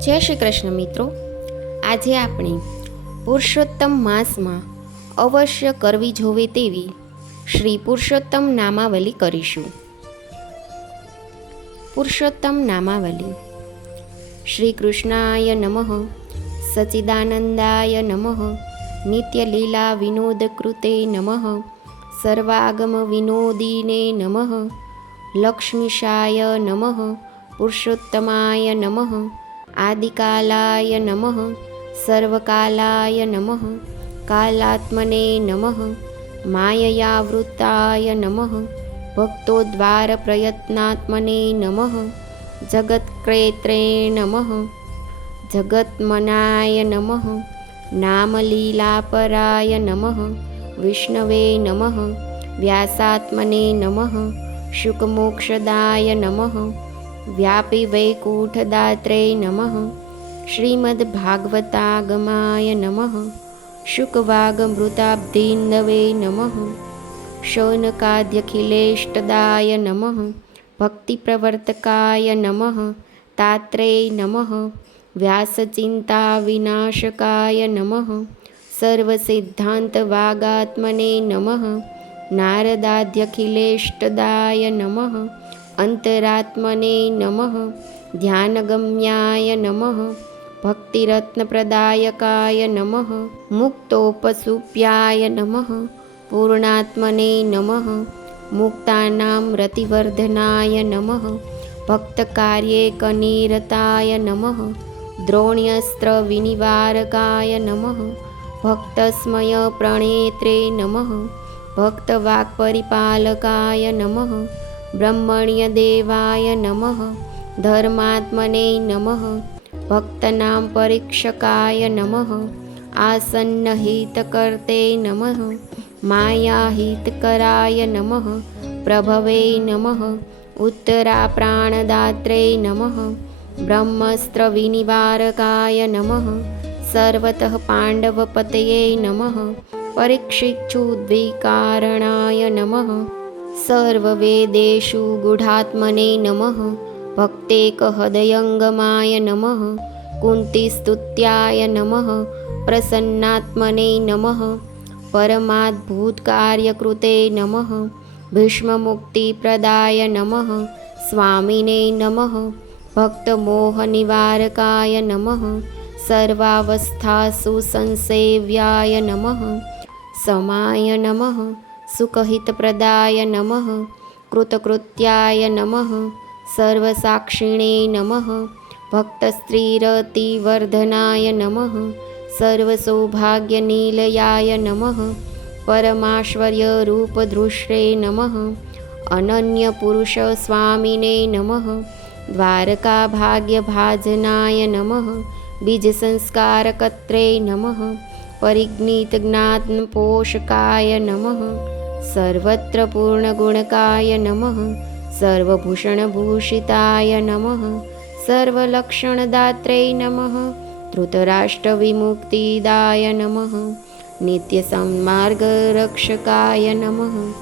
જય શ્રી કૃષ્ણ મિત્રો. આજે આપણે પુરુષોત્તમ માસમાં અવશ્ય કરવી જોવે તેવી શ્રી પુરુષોત્તમ નામાવલી કરીશું. પુરુષોત્તમ નામાવલી. શ્રી કૃષ્ણાય નમઃ, સચ્ચિદાનંદાય નમઃ, નિત્યલીલા વિનોદકૃતે નમઃ, સર્વાગમ વિનોદિને નમઃ, લક્ષ્મીશાય નમઃ, પુરુષોત્તમાય નમઃ, આદિકાલાય નમઃ, સર્વકાલાય નમઃ, કાલાત્મને નમઃ, માયયાવૃતાય નમઃ, ભક્તોદ્વારપ્રયત્નાત્મને નમઃ, જગત્ક્રેત્રે નમઃ, જગત્મનાય નમઃ, નામલીલાપરાય નમઃ, વિષ્ણવે નમઃ, વ્યાસાત્મને નમઃ, શુકમોક્ષદાય નમઃ, વ્યાપી વૈકુંઠદાત્રે નમઃ, શ્રીમદ્ભાગવતાગમાય નમઃ, શુકવાગમૃતાબ્ધિન્દવે નમઃ, શૌનકાદ્યખિલેષ્ટદાય નમઃ, ભક્તિપ્રવર્તકાય નમઃ, તાત્રેય નમઃ, વ્યાસચિંતાવિનાશકાય નમઃ, સર્વસિદ્ધાંતવાગાત્મને નમઃ, નારદાદ્યખિલેષ્ટદાય નમઃ, અંતરાત્મને નમઃ, ધ્યાનગમ્યાય નમઃ, ભક્તિરત્નપ્રદાયકાય નમઃ, મુક્તોપસુપ્યાય નમઃ, પૂર્ણાત્મને નમઃ, મુક્તાનાં રતિવર્ધનાય નમઃ, ભક્તકાર્યેકનિરતાય નમઃ, દ્રોણ્યસ્ત્રવિનિવારકાય નમઃ, ભક્તસ્મયપ્રણેત્રે નમઃ, ભક્તવાક્પરિપાલકાય નમઃ, બ્રહ્મણ્યદેવાય નમઃ, ધર્માત્મને નમઃ, ભક્તનાં પરીક્ષકાય નમઃ, આસન્નહિતકર્તે નમઃ, માયાહિતકરાય નમઃ, પ્રભવે નમઃ, ઉત્તરાપ્રાણદાત્રે નમઃ, બ્રહ્મસ્ત્રવિનિવારકાય નમઃ, સર્વતઃ પાંડવપતયે નમઃ, પરીક્ષિક્ષુદ્વિકારણાય નમઃ, સર્વવેદેષુ ગૂઢાત્મને નમઃ, ભક્તેકહૃદયંગમાય નમઃ, કુંતીસ્તુત્યાય નમઃ, પ્રસન્નાત્મને નમઃ, પરમાદ્ભુતકાર્યકૃતે નમઃ, ભીષ્મમુક્તિપ્રદાય નમઃ, સ્વામિને નમઃ, ભક્તમોહનિવારકાય નમઃ, સર્વાવસ્થાસુ સંસેવ્યાય નમઃ, સમાય નમઃ, સુખહિતપ્રદાય નમઃ, કૃતકૃત્યાય નમઃ, સર્વસાક્ષિણે નમઃ, ભક્તસ્ત્રીરતિવર્ધનાય નમઃ, સર્વસૌભાગ્યનિલયાય નમઃ, પરમાશ્વર્યરૂપધૃષ્ટે નમઃ, અનન્યપુરુષસ્વામિને નમઃ, દ્વારકાભાગ્યભાજનાય નમઃ, બીજસંસ્કારકર્ત્રે નમઃ, પરિજ્ઞિતજ્ઞાનપોષકાય નમઃ, સર્વત્ર પૂર્ણગુણકાય નમઃ, સર્વભૂષણભૂષિતાય નમઃ, સર્વલક્ષણદાત્રે નમઃ, ધૃતરાષ્ટ્રવિમુક્તિદાય નમઃ, નિત્યસન્માર્ગરક્ષકાય નમઃ,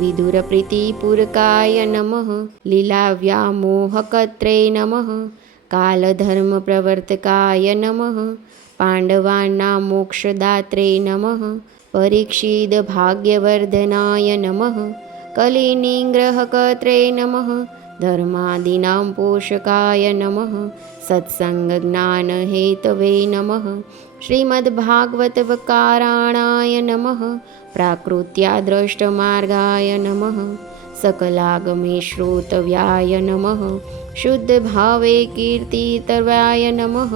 વિદુરપ્રીતિપૂરકાય નમઃ, લીલાવ્યામોહકર્ત્રે નમઃ, કાલધર્મપ્રવર્તકાય નમઃ, પાંડવાનાં મોક્ષદાત્રે નમઃ, પરીક્ષિતભાગ્યવર્ધનાય નમઃ, કલિનિગ્રહકર્ત્રે નમઃ, ધર્માદીનાં પોષકાય નમઃ, સત્સંગજ્ઞાનહેતવે નમઃ, શ્રીમદ્ભાગવતવકારાણાય નમઃ, પ્રાકૃત્યાદ્રષ્ટમાર્ગાય નમઃ, સકલાગમે શ્રોતવ્યાય નમઃ, શુદ્ધભાવે કીર્તિતવ્યાય નમઃ,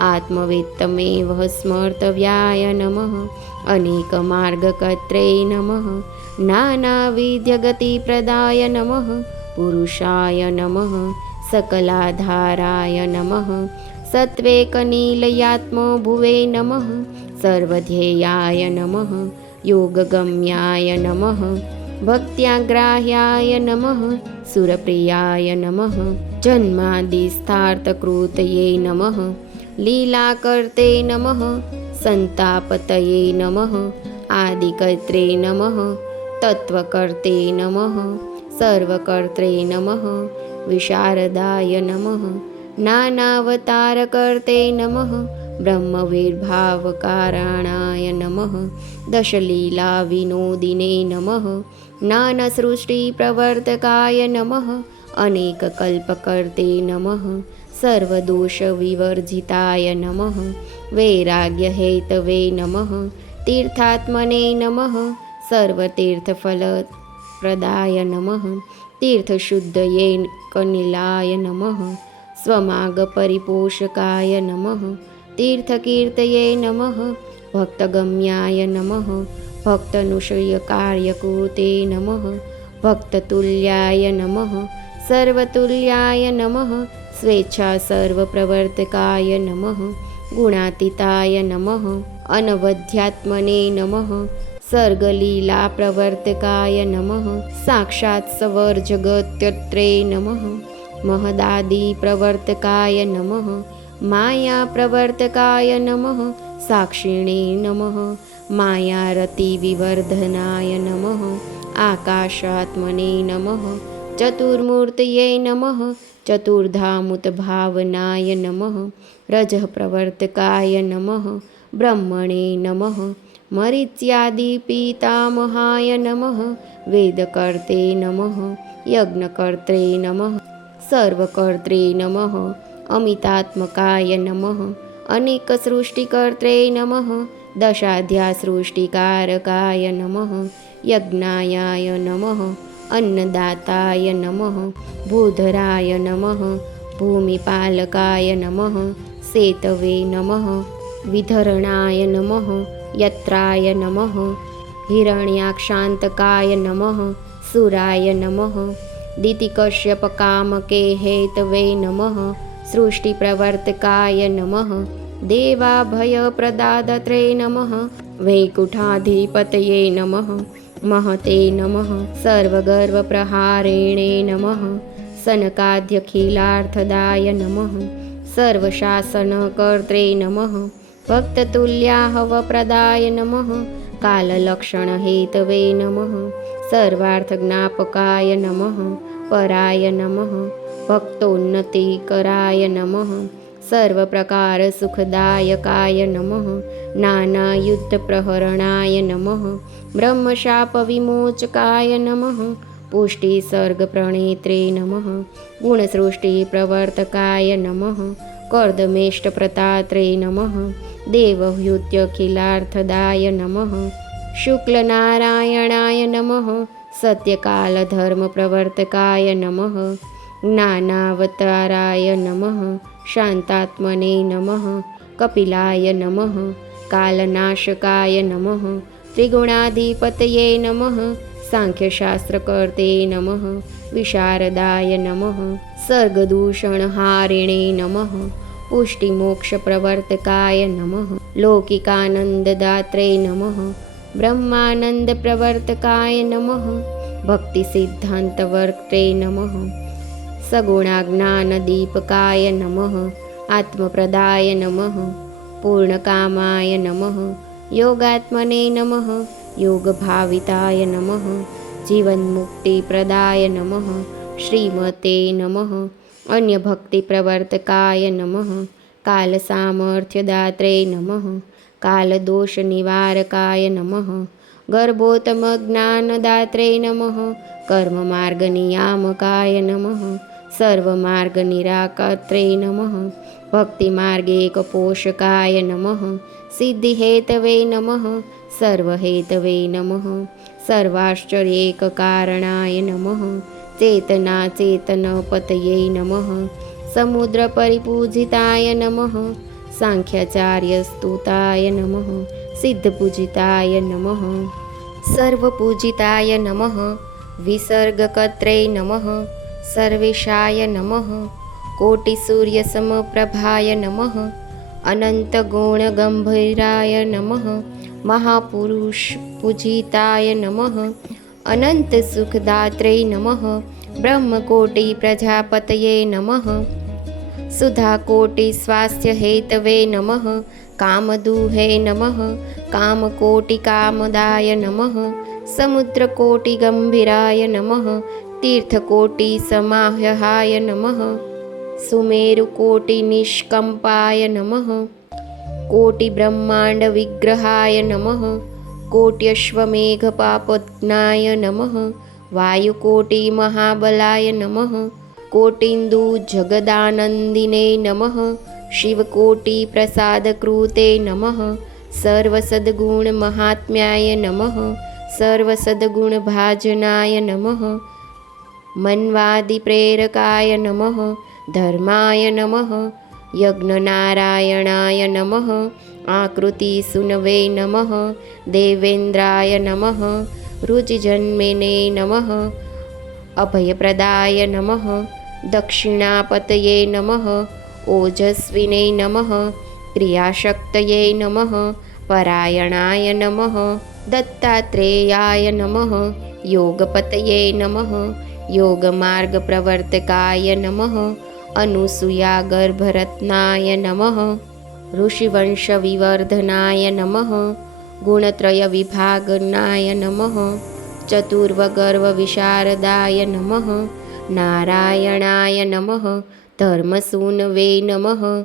આત્મવેત્તમેવ સ્મર્તવ્યાય નમઃ, અનેકમાર્ગકર્ત્રે નમઃ, નાનાવિધગતિપ્રદાય નમઃ, પુરુષાય નમઃ, સકલાધારાય નમઃ, સત્વેકનિલયાત્મભુવે નમઃ, સર્વધ્યેયાય નમઃ, યોગગમ્યાય નમઃ, ભક્ત્યાગ્રાહ્યાય નમઃ, સુરપ્રિયાય નમઃ, જન્માદિસ્થાર્થકૃતયે નમઃ, લીલાકર્તે નમઃ, સંતાપતયે નમઃ, આદિકર્ત્રે નમઃ, તત્વકર્તે નમઃ, સર્વકર્ત્રે નમઃ, વિશારદાય નમઃ, नानावतारकर्ते नमः ब्रह्मविर्भावकारणाय नमः दशलीलाविनोदिने नमः नानसृष्टिप्रवर्तकाय नमः अनेककल्पकर्ते नमः सर्वदोषविवर्जिताय नमः वैराग्यहेतवे नमः तीर्थात्मने नमः सर्वतीर्थफलप्रदाय नमः तीर्थशुद्धये कनिलाय नमः स्वमागपरिपोषकाय नमः तीर्थकीर्तये नमः भक्तगम्याय नमः भक्तनुशयकार्यकृते नमः भक्ततुल्याय नमः सर्वतुल्याय नमः स्वेच्छा सर्वप्रवर्तकाय नमः गुणातीताय नमः अनवध्यात्मने नमः सर्गलीलाप्रवर्तकाय नमः साक्षात् सवर्जगत्यत्रे नमः महदादिप्रवर्तकाय नमः मायाप्रवर्तकाय नमः साक्षिणे नमः मायारतिविवर्धनाय नमः आकाशात्मने नमः चतुर्मूर्तये नमः चतुर्धामुतभावनाय नमः रजःप्रवर्तकाय नमः ब्रह्मणे नमः मरीच्यादिपितामहाय नमः वेदकर्ते नमः यज्ञकर्त्रे नमः सर्वकर्त्रे नमः अमितात्मकाय नमः अनेकसृष्टिकर्त्रे नमः दशाध्यासृष्टिकारकाय नमः यज्ञायाय नमः अन्नदाताय नमः भूधराय नमः भूमिपालकाय नमः सेतवे नमः विधरणाय नमः यत्राय नमः हिरण्याक्षान्तकाय नमः सुराय नमः दितिकश्यपकामके हेतवे नमः सृष्टिप्रवर्तकाय नमः देवाभयप्रदादत्रे नमः वैकुण्ठाधिपतये नमः महते नमः सर्वगर्वप्रहारेणे नमः सनकाद्यखिलार्थदाय नमः सर्वशासनकर्त्रे नमः भक्ततुल्याहवप्रदाय नमः काललक्षणहेतवे नमः सर्वार्थज्ञापकाय नमः पराय नमः भक्तोन्नतिकराय नमः सर्वप्रकारसुखदायकाय नमः नानायुद्धप्रहरणाय नमः ब्रह्मशापविमोचकाय नमः पुष्टिसर्गप्रणेत्रे नमः गुणसृष्टिप्रवर्तकाय नमः कर्दमेष्टप्रतात्रे नमः देवहृत्यखिलार्थदाय नमः शुक्लनारायणाय नमः सत्यकालधर्मप्रवर्तकाय नमः ज्ञानावताराय नमः शान्तात्मने नमः कपिलाय नमः कालनाशकाय नमः त्रिगुणाधिपतये नमः सांख्यशास्त्रकर्ते नमः विशारदाय नमः सर्गदूषणहारिणे नमः पुष्टिमोक्षप्रवर्तकाय नमः लौकिकानन्ददात्रे नमः ब्रह्मानन्दप्रवर्तकाय नमः भक्तिसिद्धान्तवर्त्रे नमः सगुणाज्ञानदीपकाय नमः आत्मप्रदाय नमः पूर्णकामाय नमः योगात्मने नमः योगभाविताय नमः जीवन्मुक्तिप्रदाय नमः श्रीमते नमः अन्यभक्तिप्रवर्तकाय नमः कालसामर्थ्यदात्रे नमः कालदोषनिवारकाय नमः गर्भोत्तमज्ञानदात्रे नमः कर्ममार्गनियामकाय नमः सर्वमार्गनिराकर्त्रे नमः भक्तिमार्गेकपोषकाय नमः सिद्धिहेतवे नमः सर्वहेतवे नमः सर्वाश्चर्यैककारणाय नमः चेतनाचेतनपतये नमः समुद्रपरिपूजिताय नमः सांख्याचार्यस्तुताय नमः सिद्धपूजिताय नमः सर्वपूजिताय नमः विसर्गकर्त्रे नमः सर्वेशाय नमः कोटिसूर्यसमप्रभाय नमः अनन्तगुणगम्भीराय नमः महापुरुषपूजिताय नमः अनन्तसुखदात्रे नमः ब्रह्मकोटिप्रजापतये नमः सुधाकोटिस्वास्थ्यहेतवे नमः कामदुहे नमः कामकोटिकामदाय नमः समुद्रकोटिगम्भीराय नमः तीर्थकोटिसमाह्याय नमः सुमेरुकोटिनिष्कम्पाय नमः। कोटिब्रह्माण्डविग्रहाय नमः। कोट्यश्वमेघपापज्ञाय नमः। वायुकोटिमहाबलाय नमः। कोटीन्दुजगदानन्दिने नमः। शिवकोटिप्रसादकृते नमः। सर्वसद्गुणमहात्म्याय नमः। सर्वसद्गुणभाजनाय नमः। मन्वादिप्रेरकाय नमः। धर्माय नमः। यज्ञनारायणाय नमः। आकृतिसूनवे नमः। देवेन्द्राय नमः। रुचिजन्मेने नमः। अभयप्रदाय नमः। दक्षिणापतये नमः। ओजस्विने नमः। क्रियाशक्तये नमः। परायणाय नमः। दत्तात्रेयाय नमः। योगपतये नमः। योगमार्गप्रवर्तकाय नमः। अनुसूयागर्भरत्नाय नमः। ऋषिवंशविवर्धनाय नमः। गुणत्रयविभागनाय नमः। चतुर्वगर्वविशारदाय नमः। नारायणाय नमः। धर्मसूनवे नमः।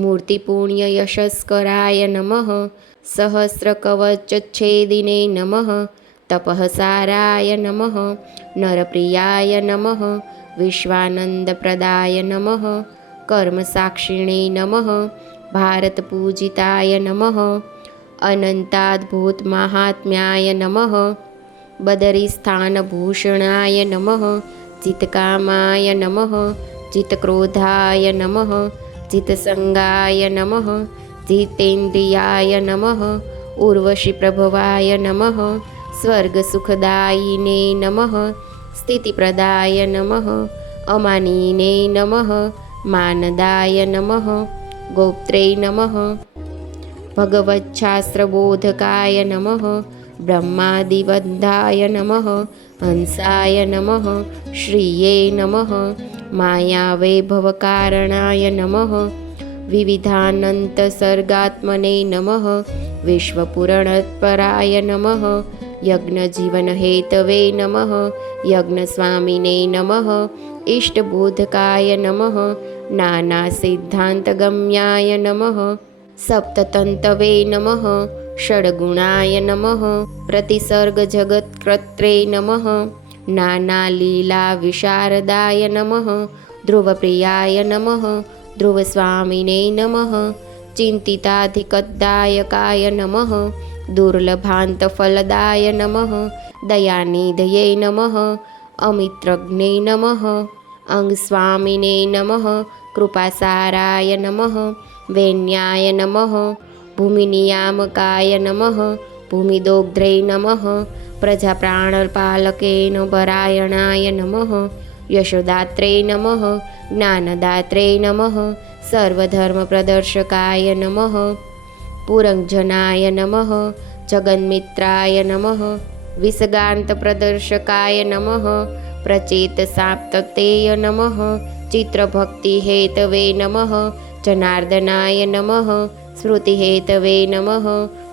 मूर्तिपुण्ययशस्कराय नमः। सहस्रकवचच्छेदिने नमः। तपःसाराय नमः। नरप्रियाय नमः। विश्वानन्दप्रदाय नमः। कर्मसाक्षिणे नमः। भारतपूजिताय नमः। अनन्ताद्भुतमाहात्म्याय नमः। बदरीस्थानभूषणाय नमः। चित्कामाय नमः। चित्क्रोधाय नमः। चित्सङ्गाय नमः। जितेन्द्रियाय नमः। उर्वशीप्रभवाय नमः। स्वर्गसुखदायिने नमः। स्थितिप्रदाय नमः। अमानिने नमः। मानदाय नमः। गोप्त्रे नमः। भगवच्छास्त्रबोधकाय नमः। ब्रह्मादिवन्धाय नमः। हंसाय नमः। श्रिये नमः। मायावैभवकारणाय नमः। विविधानन्तसर्गात्मने नमः। विश्वपुरणत्पराय नमः। यज्ञजीवनहेतवे नमः। यज्ञस्वामिने नमः। इष्टबोधकाय नमः। नानासिद्धान्तगम्याय नमः। सप्ततन्तवे नमः। षड्गुणाय नमः। प्रतिसर्गजगत्कर्त्रे नमः। नानालीलाविशारदाय नमः। ध्रुवप्रियाय नमः। ध्रुवस्वामिने नमः। चिन्तिताधिकदायकाय नमः। दुर्लभान्तफलदाय नमः। दयानिधये नमः। अमित्रज्ञे नमः। अंगस्वामिने नमः। कृपासाराय नमः। वेण्याय नमः। भूमिनियामकाय नमः। भूमिदोग्ध्रे नमः। प्रजाप्राणपालकेन परायणाय नमः। यशोदात्रे नमः। ज्ञानदात्रे नमः। सर्वधर्मप्रदर्शकाय नमः। पुरञ्जनाय नमः। जगन्मित्राय नमः। विसगान्तप्रदर्शकाय नमः। प्रचेतसाप्ततेय नमः। चित्रभक्तिहेतवे नमः। जनार्दनाय नमः। स्मृतिहेतवे नमः।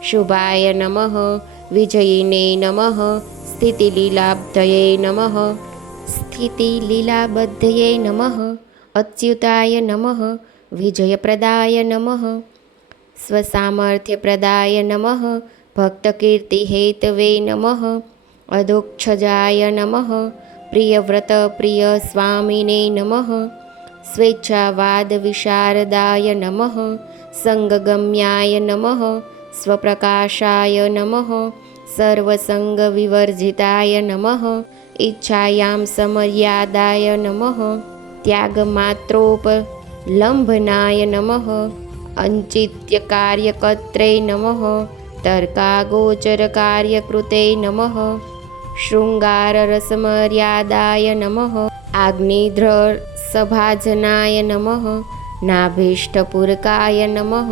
शुभाय नमः। विजयिने नमः। स्थितिलीलाब्धये नमः। स्थितिलीलाबद्धये नमः। अच्युताय नमः। विजयप्रदाय नमः। स्वसामर्थ्यप्रदाय नमः। भक्तकीर्तिहेतवे नमः। अधोक्षजाय नमः। प्रियव्रतप्रियस्वामिने नमः। स्वेच्छावादविशारदाय नमः। सङ्गगम्याय नमः। स्वप्रकाशाय नमः। सर्वसङ्गविवर्जिताय नमः। इच्छायां समर्यादाय नमः। त्यागमात्रोपलम्भनाय नमः। औचित्यकार्यकर्त्रे नमः। तर्कागोचरकार्यकृते नमः। शृङ्गाररसमर्यादाय नमः। आग्निध्रसभाजनाय नमः। नाभीष्टपूरकाय नमः।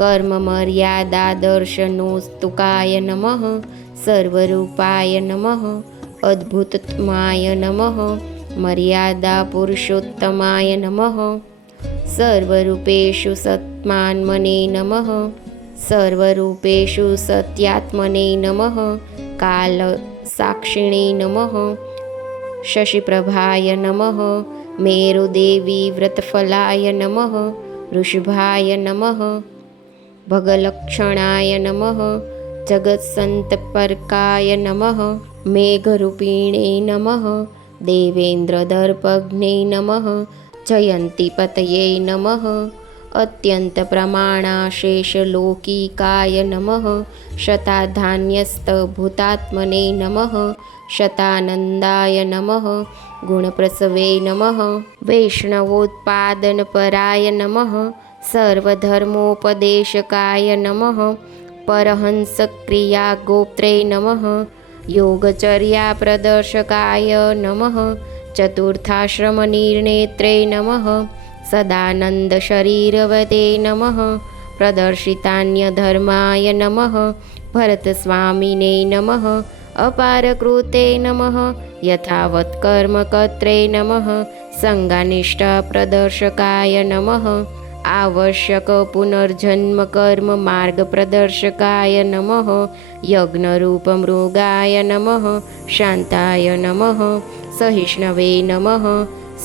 कर्ममर्यादादर्शनोस्तुकाय नमः। सर्वरूपाय नमः। अद्भुतत्माय नमः। मर्यादापुरुषोत्तमाय नमः। सर्वरूपेषु सत्मान्मने नमः। सर्वरूपेषु सत्यात्मने नमः। कालसाक्षिणे नमः। शशिप्रभाय नमः। मेरुदेवी व्रतफलाय नमः वृषभाय नमः भगलक्षणाय नमः जगत्सन्तपर्काय नमः मेघरूपिणे नमः देवेन्द्रदर्पघ्ने नमः जयन्तीपतये नमः अत्यन्तप्रमाणाशेषलौकिकाय नमः शताधान्यस्तभूतात्मने नमः शतानन्दाय नमः गुणप्रसवे नमः वैष्णवोत्पादनपराय नमः सर्वधर्मोपदेशकाय नमः परहंसक्रियागोप्त्रे नमः योगचर्याप्रदर्शकाय नमः चतुर्थाश्रमनिर्णेत्रे नमः सदानन्दशरीरवते नमः प्रदर्शितान्यधर्माय नमः भरतस्वामिने नमः अपारकृते नमः यथावत्कर्मकर्त्रे नमः सङ्गानिष्ठाप्रदर्शकाय नमः आवश्यकपुनर्जन्मकर्ममार्गप्रदर्शकाय नमः यज्ञरूपमृगाय नमः शान्ताय नमः सहिष्णवे नमः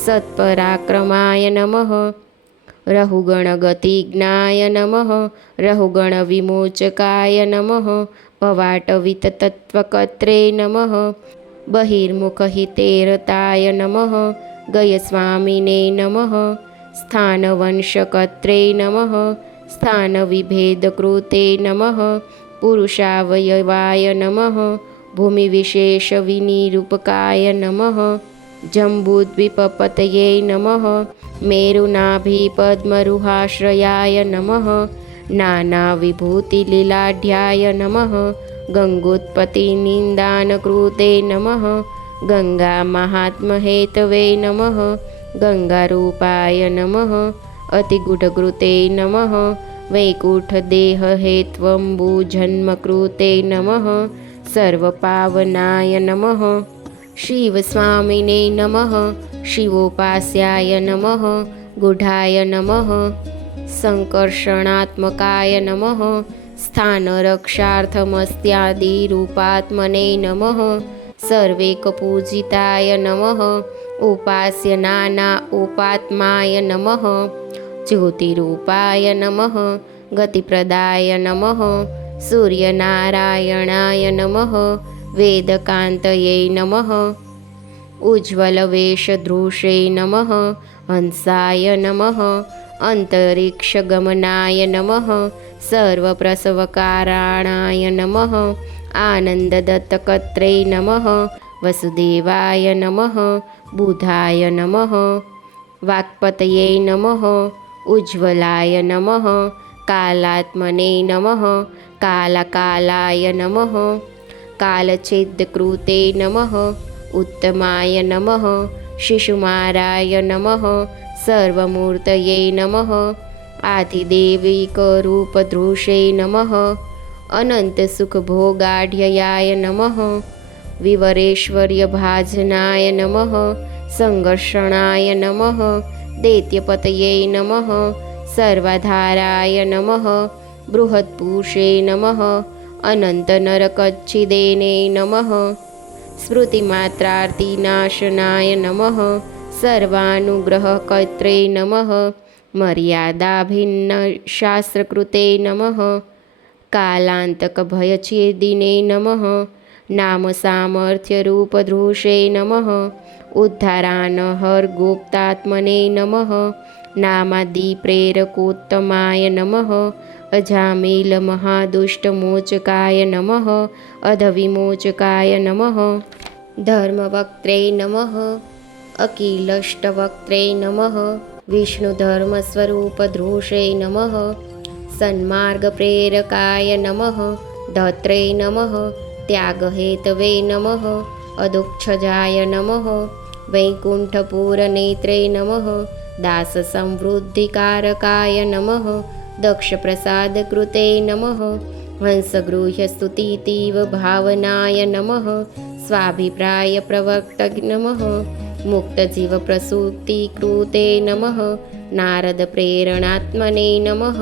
सत्पराक्रमाय नमः रहुगणगतिज्ञाय नमः रहुगणविमोचकाय नमः भवाटविततत्त्वकर्त्रे नमः बहिर्मुखहितेरताय नमः गयस्वामिने नमः स्थानवंशकर्त्रे नमः स्थानविभेदकृते नमः पुरुषावयवाय नमः भूमिविशेषविनिरूपकाय नमः जम्बूद्वीपपतये नमः मेरुनाभिपद्मरुहाश्रयाय नमः नानाविभूतिलीलाढ्याय नमः गङ्गोत्पत्तिनिदानकृते नमः गङ्गामाहात्म्यहेतवे नमः गङ्गारूपाय नमः अतिगूढकृते नमः वैकुण्ठदेहहेत्वम्बुजन्मकृते नमः सर्वपावनाय नमः शिवस्वामिने नमः शिवोपास्याय नमः गूढाय नमः सङ्कर्षणात्मकाय नमः स्थानरक्षार्थमस्त्यादिरूपात्मने नमः सर्वैकपूजिताय नमः उपास्य नाना उपात्माय नमः ज्योतिरूपाय नमः गतिप्रदाय नमः सूर्यनारायणाय नमः वेदकान्तये नमः उज्ज्वलवेषधृषे नमः हंसाय नमः अन्तरिक्षगमनाय नमः सर्वप्रसवकारणाय नमः आनन्ददत्तकर्त्रे नमः वसुदेवाय नमः बुधाय नमः वाक्पतये नमः उज्ज्वलाय नमः कालात्मने नमः कालकालाय नमः कालच्छेदकृते नमः उत्तमाय नमः शिशुमाराय नमः सर्वमूर्तये नमः आदिदेविकरूपधृषे नमः अनन्तसुखभोगाढ्ययाय नमः विवरेश्वर्यभाजनाय नमः सङ्घर्षणाय नमः दैत्यपतये नमः सर्वाधाराय नमः बृहत्पुरुषे नमः अनन्तनरकच्छिदेने नमः स्मृतिमात्रार्तिनाशनाय नमः सर्वानुग्रहकर्त्रे नमः मर्यादाभिन्नशास्त्रकृते नमः कालान्तकभयच्छेदिने नमः नामसामर्थ्यरूपधृषे नमः उद्धारानहर्गोप्तात्मने नमः नामादिप्रेरकोत्तमाय नमः अजामिलमहादुष्टमोचकाय नमः अधविमोचकाय नमः धर्मवक्त्रे नमः अखिलष्टवक्त्रे नमः विष्णुधर्मस्वरूपधृषे नमः सन्मार्गप्रेरकाय नमः धत्रे नमः त्यागहेतवे नमः अदुक्षजाय नमः वैकुण्ठपूरनेत्रे नमः दाससंवृद्धिकारकाय नमः दक्षप्रसादकृते नमः हंसगृह्यस्तुतितीव भावनाय नमः स्वाभिप्रायप्रवक्तये नमः मुक्तजीवप्रसूतिकृते नमः नारदप्रेरणात्मने नमः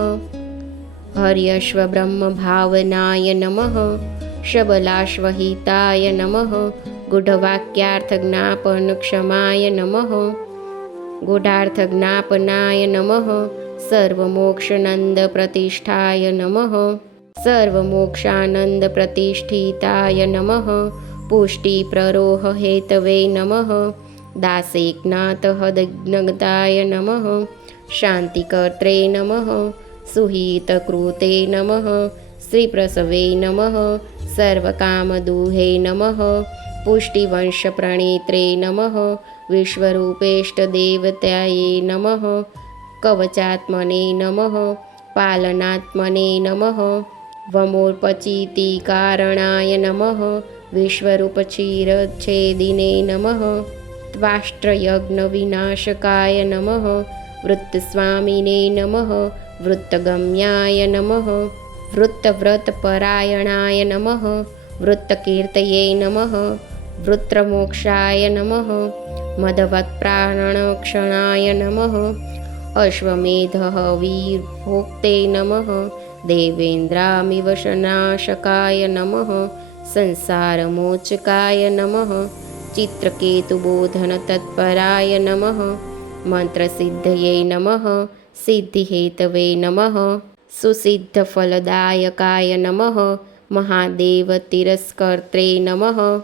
हर्यश्वब्रह्मभावनाय नमः शबलाश्वहिताय नमः गूढवाक्यार्थज्ञापनक्षमाय नमः ગૂઢાર્થજ્ઞાપનાય નમઃ સર્વમોક્ષનંદપ્રતિષ્ઠાય નમઃ સર્વમોક્ષાનંદપ્રતિષ્ઠિતાય નમઃ પુષ્ટિપ્રરોહહેતવે નમઃ દાસેજ્ઞાતહદજ્ઞતાય નમઃ શાંતિકર્ત્રે નમઃ સુહિતકૃતે નમઃ શ્રીપ્રસવે નમઃ સર્વકામદુહે નમઃ પુષ્ટિવંશપ્રણેત્રે નમઃ વિશ્વરૂપેષ્ટદેવતાયે નમઃ કવચાત્મને નમઃ પાલનાત્મને નમઃ વમોપચીતિકારણાય નમઃ વિશ્વરૂપક્ષીરચ્છેદિને નમઃ ત્વાષ્ટ્રયજ્ઞવિનાશકાય નમઃ વૃત્તસ્વામિને નમઃ વૃત્તગમ્યાય નમઃ વૃત્તવ્રતપરાયણાય નમઃ વૃત્તકીર્તયે નમઃ વૃત્તમોક્ષાય નમઃ મદવત્પ્રાણક્ષણાય નમઃ અશ્વમેધઃ વીરભોક્તે નમઃ દેવેન્દ્રામિવ શનાશકાય નમઃ સંસારમોચકાય નમઃ ચિત્રકેતુબોધનતત્પરાય નમઃ મંત્રસિદ્ધયે નમઃ સિદ્ધિહેતવે નમઃ સુસિદ્ધફલદાયકાય નમઃ મહાદેવતિરસ્કર્ત્રે નમઃ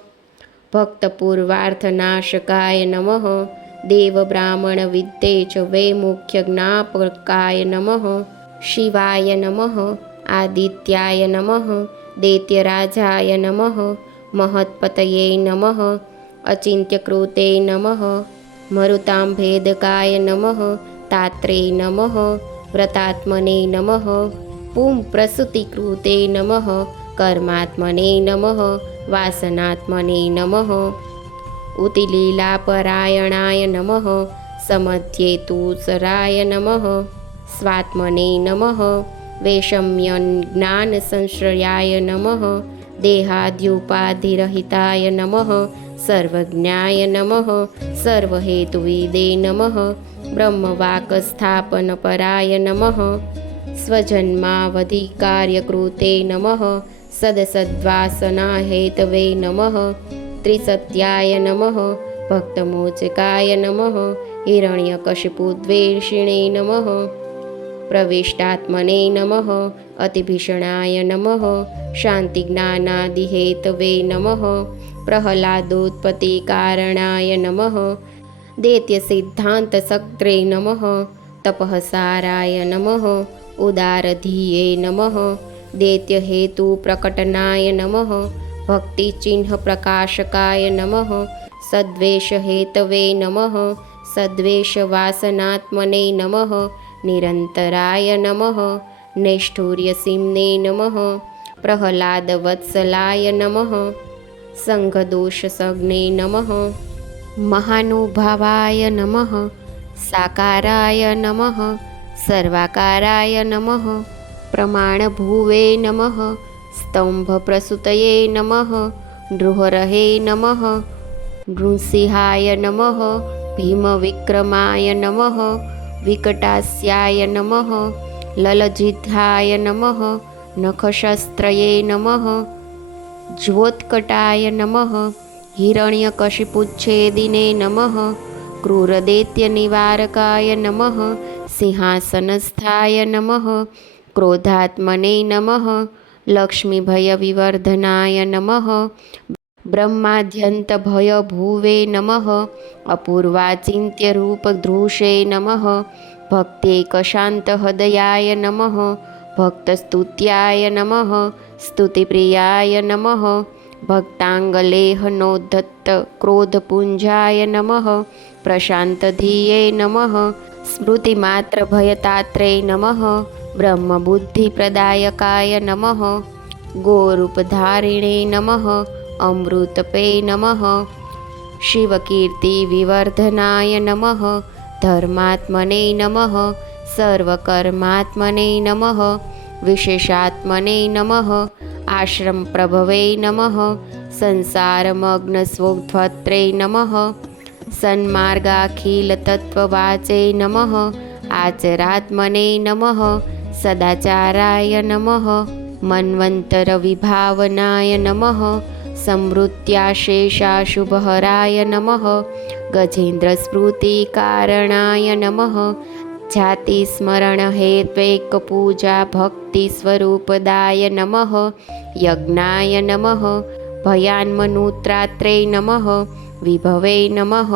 ભક્તપૂર્વાર્થનાશકાય નમઃ દેવબ્રાહ્મણવિદ્યે ચ વૈમુખ્યજ્ઞાપકાય નમઃ શિવાય નમઃ આદિત્યાય નમઃ દૈત્યરાજાય નમઃ મહત્પતયે નમઃ અચિંત્યકૃતે નમઃ મરુતાંભેદકાય નમઃ તાત્રે નમઃ વ્રતાત્મને નમઃ પુંપ્રસૂતિકૃતે નમઃ કર્માત્મને નમઃ વાસનાત્મને નમઃ ઉતિલીલાપરાયણાય નમઃ સમધ્યેતુસરાય નમઃ સ્વાત્મને નમઃ વૈષમ્યજ્ઞાનસંશ્રયાય નમઃ દેહાદ્યુપાધિરહિતાય નમઃ સર્વજ્ઞાય નમઃ સર્વહેતુવિદે નમઃ બ્રહ્મવાકસ્થાપનપરાય નમઃ સ્વજન્માવધિકાર્યકૃતે નમઃ સદસદ્વાસનાહેતવે નમઃ ત્રિસત્યાય નમઃ ભક્તમોચકાય નમઃ હિરણ્યકશિપુદ્વેષિણે નમઃ પ્રવિષ્ટાત્મને નમઃ અતિભીષણાય નમઃ શાંતિજ્ઞાનાદિહેતવે નમઃ પ્રહલાદોત્પત્તિકારણાય નમઃ દૈત્યસિદ્ધાંતસક્ત્રે નમઃ તપઃસારાય નમઃ ઉદારધીયે નમઃ દૈત્યહેતુપ્રકટનાય નમઃ ભક્તિચિહ્નપ્રકાશકાય નમઃ સદ્વેષહેતવે નમઃ સદ્વેષવાસનાત્મને નમઃ નિરંતરાય નમઃ નૈષ્ઠુર્યસીમ્ને નમઃ પ્રહલાદવત્સલાય નમઃ સંઘદોષસગ્ને નમઃ મહાનુભાવાય નમઃ સાકારાય નમઃ સર્વાકારાય નમઃ પ્રમાણભુવે નમઃ સ્તંભપ્રસૂતયે નમઃ નૃહરહે નમઃ નૃસિંહાય નમઃ ભીમવિક્રમાય નમઃ વિકટાસ્યાય નમઃ લલજિત્થાય નમઃ નખશસ્ત્રયે નમઃ જ્યોત્કટાય નમઃ હિરણ્યકશિપુચ્છેદિને નમઃ ક્રૂરદૈત્યનિવારકાય નમઃ સિંહાસનસ્થાય નમઃ ક્રોધાત્મને નમઃ લક્ષ્મીભયવિવર્ધનાય નમઃ બ્રહ્માદ્યંતભયભુવે નમઃ અપૂર્વાચિંત્યરૂપધૃષે નમઃ ભક્ત્યૈકશાંતહૃદયાય નમઃ ભક્તસ્તુત્યાય નમઃ સ્તુતિપ્રિયાય નમઃ ભક્તાંગલેહનોદ્ધત્ત ક્રોધપુંજાય નમઃ પ્રશાંતધિયે નમઃ સ્મૃતિમાત્રભયતાત્રે નમઃ બ્રહ્મબુદ્ધિપ્રદાયકાય નમઃ ગોરૂપધારિણે નમઃ અમૃતપે નમઃ શિવકીર્તિવિવર્ધનાય નમઃ ધર્માત્મને નમઃ સર્વકર્માત્મને નમઃ વિશેષાત્મને નમઃ આશ્રમપ્રભવે નમઃ સંસારમગ્નસ્વોદ્ધત્રે નમઃ સન્માર્ગાખિલતત્ત્વવાચે નમઃ આચરાત્મને નમઃ સદાચારાય નમઃ મન્વંતરવિભાવનાય નમઃ સમૃત્યાશેષાશુભહરાય નમઃ गजेन्द्रस्मृतिकारणाय नमः जातिस्मरणहेत्वैकपूजा भक्तिस्वरूपदाय नमः यज्ञाय नमः भयान्मनुत्रात्रे नमः विभवे नमः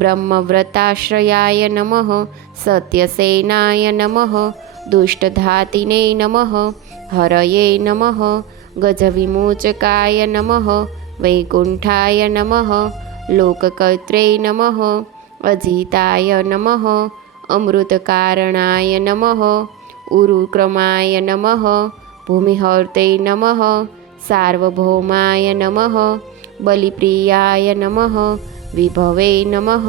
ब्रह्मव्रताश्रयाय नमः सत्यसेनाय नमः दुष्टधातिने नमः हरये नमः गजविमोचकाय नमः वैकुण्ठाय नमः लोककर्त्रे नमः अजिताय नमः अमृतकारणाय नमः उरुक्रमाय नमः भूमिहर्ते नमः सार्वभौमाय नमः बलिप्रियाय नमः विभवे नमः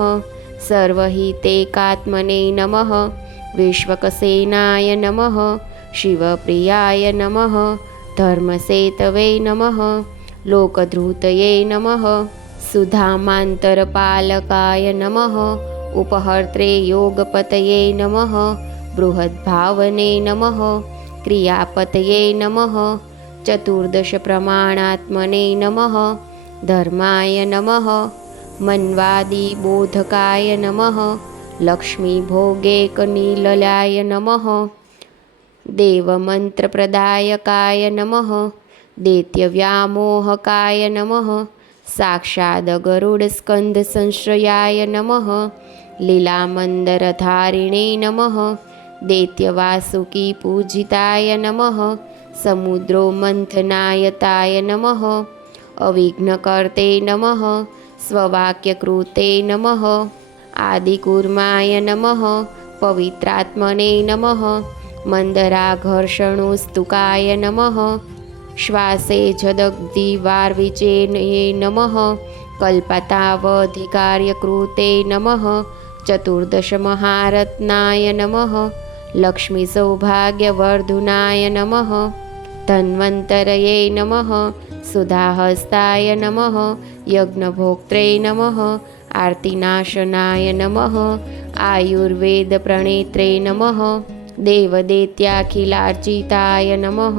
सर्वहितैकात्मने नमः विश्वकसेनाय नमः शिवप्रियाय नमः धर्मसेतवे नमः लोकधृतये नमः सुधामान्तरपालकाय नमः उपहर्त्रे योगपतये नमः बृहद्भावने नमः क्रियापतये नमः चतुर्दशप्रमाणात्मने नमः धर्माय नमः मन्वादिबोधकाय नमः लक्ष्मीभोगैकनिलयाय नमः देवमन्त्रप्रदायकाय नमः दैत्यव्यामोहकाय नमः साक्षाद्गरुडस्कन्धसंश्रयाय नमः लीलामन्दरधारिणे नमः दैत्यवासुकीपूजिताय नमः समुद्रोमन्थनायताय नमः अविघ्नकर्ते नमः स्ववाक्यकृते नमः आदिकूर्माय नमः पवित्रात्मने नमः मन्दराघर्षणोस्तुकाय नमः श्वासे जदग्धिवार्विचेनये नमः कल्पतावधिकार्यकृते नमः चतुर्दशमहारत्नाय नमः लक्ष्मीसौभाग्यवर्धुनाय नमः धन्वन्तरये नमः सुधाहस्ताय नमः यज्ञभोक्त्रे नमः आर्तिनाशनाय नमः आयुर्वेदप्रणेत्रे नमः देवदैत्याखिलार्चिताय नमः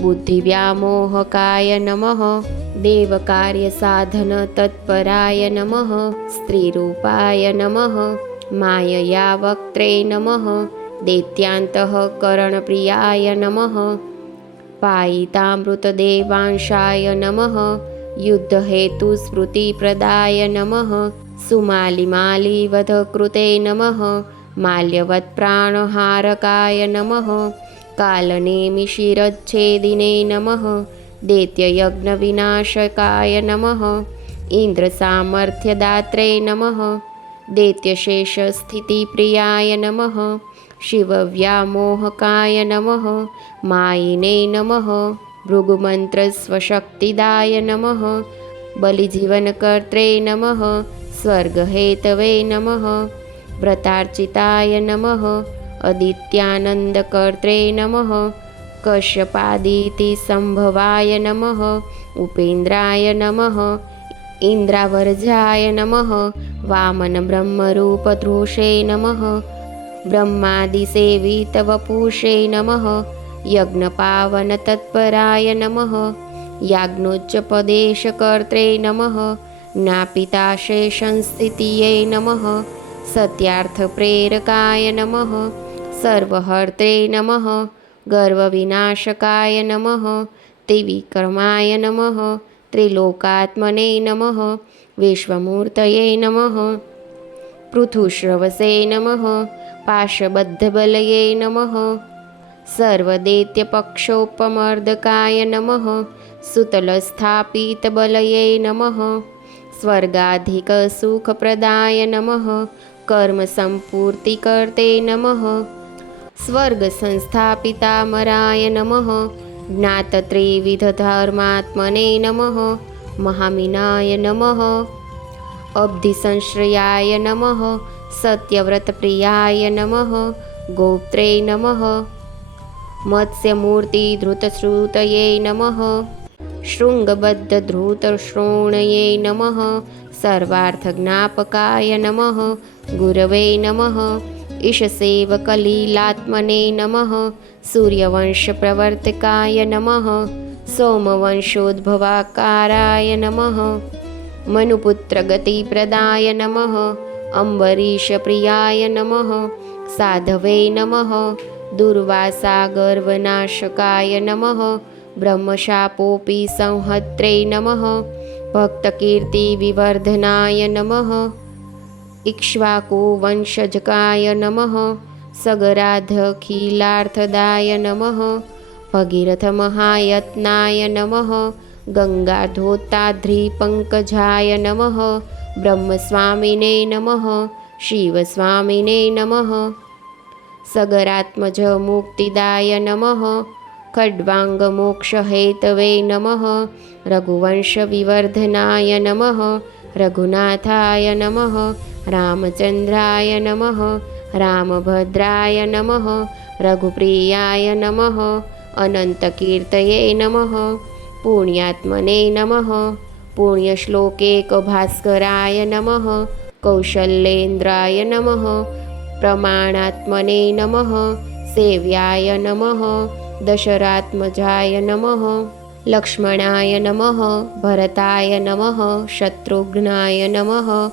बुद्धिव्यामोहकाय नमः देवकार्यसाधनतत्पराय नमः स्त्रीरूपाय नमः मायया वक्त्रे नमः दैत्यान्तःकरणप्रियाय नमः पायितामृतदेवांशाय नमः युद्धहेतुस्मृतिप्रदाय नमः सुमालिमालिवधकृते नमः माल्यवत्प्राणहारकाय नमः कालनेमिशिरच्छेदिने नमः दैत्ययज्ञविनाशकाय नमः इन्द्रसामर्थ्यदात्रे नमः दैत्यशेषस्थितिप्रियाय नमः शिवव्यामोहकाय नमः मायिने नमः भृगुमन्त्रस्वशक्तिदाय नमः बलिजीवनकर्त्रे नमः स्वर्गहेतवे नमः व्रतार्चिताय नमः अदित्यानन्दकर्त्रे नमः कश्यपादितिसम्भवाय नमः उपेन्द्राय नमः इन्द्रावर्जाय नमः वामनब्रह्मरूपधृषे नमः ब्रह्मादिसेवितवपुषे नमः यज्ञपावनतत्पराय नमः याज्ञोच्चपदेशकर्त्रे नमः ज्ञापिताशेषंस्थितिये नमः सत्यार्थप्रेरकाय नमः सर्वहर्त्रे नमः गर्वविनाशकाय नमः त्रिविक्रमाय नमः त्रिलोकात्मने नमः विश्वमूर्तये नमः पृथुश्रवसे नमः पाशबद्धबलये नमः सर्वदैत्यपक्षोपमर्दकाय नमः सुतलस्थापितबलये नमः स्वर्गाधिकसुखप्रदाय नमः कर्मसम्पूर्तिकर्ते नमः स्वर्गसंस्थापितामराय नमः ज्ञातत्रिविधधर्मात्मने नमः महामीनाय नमः अब्धिसंश्रयाय नमः सत्यव्रतप्रियाय नमः गोप्त्रे नमः मत्स्यमूर्तिधृतश्रुतये नमः शृङ्गबद्धधृतश्रोणये नमः सर्वार्थज्ञापकाय नमः गुरवे नमः ईशसेवकलीलात्मने नमः सूर्यवंशप्रवर्तकाय नमः सोमवंशोद्भवाकाराय नमः मनुपुत्रगतिप्रदाय नमः। अम्बरीषप्रियाय नमः। साधवे नमः। दुर्वासागर्वनाशकाय नमः। ब्रह्मशापोऽपि संहत्रे नमः। भक्तकीर्तिविवर्धनाय नमः। इक्ष्वाकुवंशजकाय नमः। सगराधखिलार्थदाय नमः। भगीरथमहायत्नाय नमः। गङ्गाधोताद्रिपङ्कजाय नमः। ब्रह्मस्वामिने नमः। शिवस्वामिने नमः। सगरात्मजमुक्तिदाय नमः। खड्वाङ्गमोक्षहेतवे नमः। रघुवंशविवर्धनाय नमः। रघुनाथाय नमः। रामचन्द्राय नमः। रामभद्राय नमः। रघुप्रियाय नमः। अनन्तकीर्तये नमः। पुण्यात्मने नमः। पुण्यश्लोकेकभास्कराय नमः। कौशलेन्द्राय नमः। प्रमाणात्मने नमः। सेव्याय नमः। दशरात्मजाय नमः। लक्ष्मणाय नमः। भरताय नमः। शत्रुघ्नाय नमः।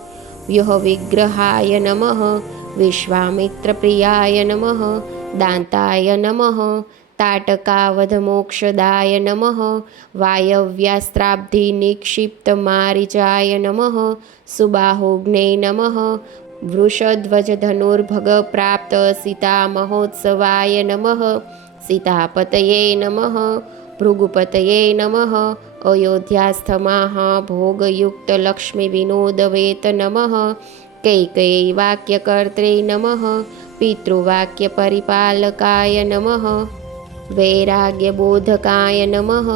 व्यूहविग्रहाय नमः। विश्वामित्रप्रियाय नमः। दान्ताय नमः। ताटकावधमोक्षदाय नमः। वायव्यास्त्राब्धिनिक्षिप्तमारिचाय नमः। सुबाहुग्ने नमः। वृषध्वजधनुर्भगप्राप्तसीतामहोत्सवाय नमः। सीतापतये नमः। भृगुपतये नमः। अयोध्यास्थमहाभोगयुक्तलक्ष्मीविनोदवेत नमः। कैकेयीवाक्यकर्त्रे नमः। पितृवाक्यपरिपालकाय नमः। वैराग्यबोधकाय नमः।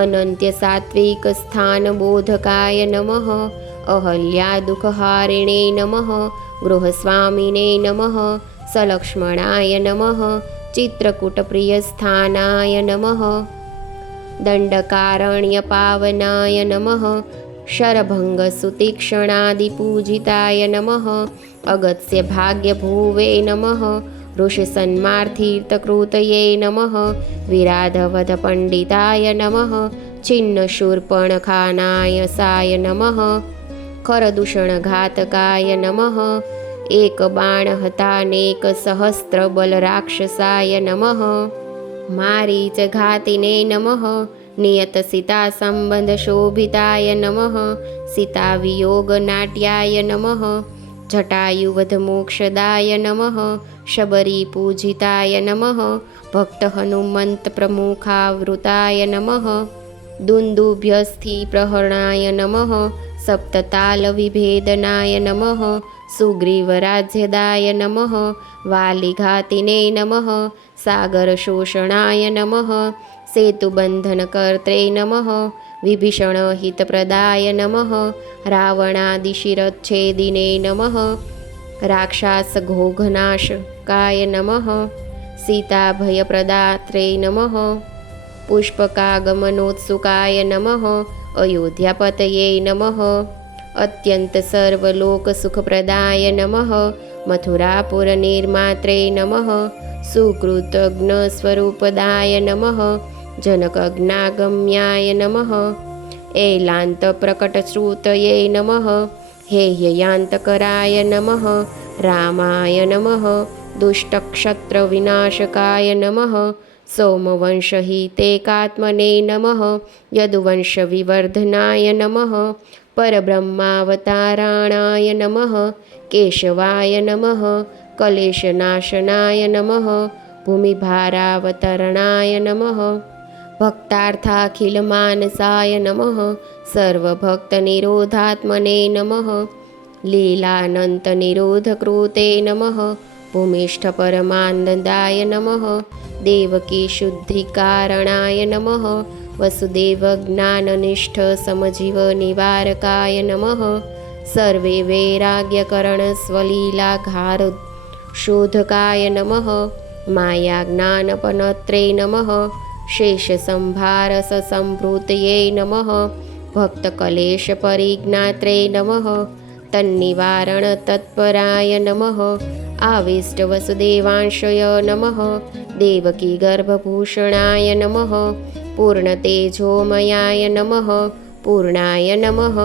अनन्त्यसात्विकस्थानबोधकाय नमः। अहल्यादुःखहारिणे नमः। गृहस्वामिने नमः। सलक्ष्मणाय नमः। चित्रकूटप्रियस्थानाय नमः। दण्डकारण्यपावनाय नमः। शरभङ्गसुतीक्ष्णादिपूजिताय नमः। अगस्त्यभाग्यभुवे नमः। ऋषिसन्मार्तीर्थकृतये नमः। विराधवधपण्डिताय नमः। छिन्नशूर्पणखानायसाय नमः। खरदूषणघातकाय नमः। एकबाणहतानेकसहस्रबलराक्षसाय नमः। मारीचघातिने नमः। नियतसीतासम्बन्धशोभिताय नमः। सीतावियोगनाट्याय नमः। जटायुवधमोक्षदाय नमः। शबरीपूजिताय नमः। भक्तहनुमन्तप्रमुखावृताय नमः। दुन्दुभ्यस्थिप्रहरणाय नमः। सप्ततालविभेदनाय नमः। सुग्रीवराज्यदाय नमः। वालिघातिने नमः। सागरशोषणाय नमः। सेतुबन्धनकर्त्रे नमः। विभीषणहितप्रदाय नमः। रावणादिशिरच्छेदिने नमः। राक्षसघोघनाशकाय नमः। सीताभयप्रदात्रे नमः। पुष्पकागमनोत्सुकाय नमः। अयोध्यापतये नमः। अत्यन्तसर्वलोकसुखप्रदाय नमः। मथुरापुरनिर्मात्रे नमः। सुकृतघ्नस्वरूपदाय नमः। जनकज्ञागम्याय नमः। ऐलान्तप्रकटश्रुतये नमः। हेह्ययान्तकराय नमः। रामाय नमः। दुष्टक्षत्रविनाशकाय नमः। सोमवंशहितेकात्मने नमः। यदुवंशविवर्धनाय नमः। परब्रह्मावताराणाय नमः। केशवाय नमः। कलेशनाशनाय नमः। भूमिभारावतरणाय नमः। भक्तार्थाखिलमानसाय नमः। सर्वभक्तनिरोधात्मने नमः। लीलानन्तनिरोधकृते नमः। भूमिष्ठपरमानन्दाय नमः। देवकीशुद्धिकारणाय नमः। वसुदेवज्ञाननिष्ठसमजीवनिवारकाय नमः। सर्वे वैराग्यकरणस्वलीलाघारशोधकाय नमः। मायाज्ञानपनत्रे नमः। शेषसंभारससम्भृतये नमः। भक्तकलेशपरिज्ञात्रे नमः। तन्निवारणतत्पराय नमः। आविष्टवसुदेवांशय नमः। देवकीगर्भभूषणाय नमः। पूर्णतेजोमयाय नमः। पूर्णाय नमः।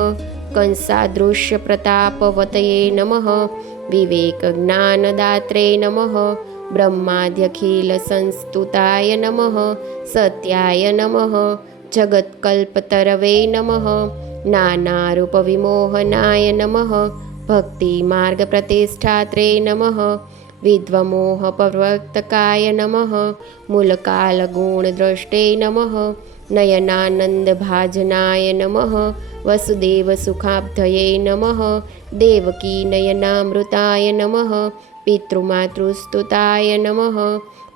કંસાદૃશ્યप्रतापवतये नमः विवेकज्ञानदात्रे नमः ब्रह्माद्यखिलसंस्तुताय नमः सत्याय नमः जगत्कल्पतरवे नमः नानारूपविमोहनाय नमः भक्तिमार्गप्रतिष्ठात्रे नमः विद्वमोहप्रवर्तकाय नमः मूलकालगुणद्रष्टे नमः नयनानन्दभाजनाय नमः वसुदेवसुखाब्धये नमः देवकीनयनामृताय नमः पितृमातृस्तुताय नमः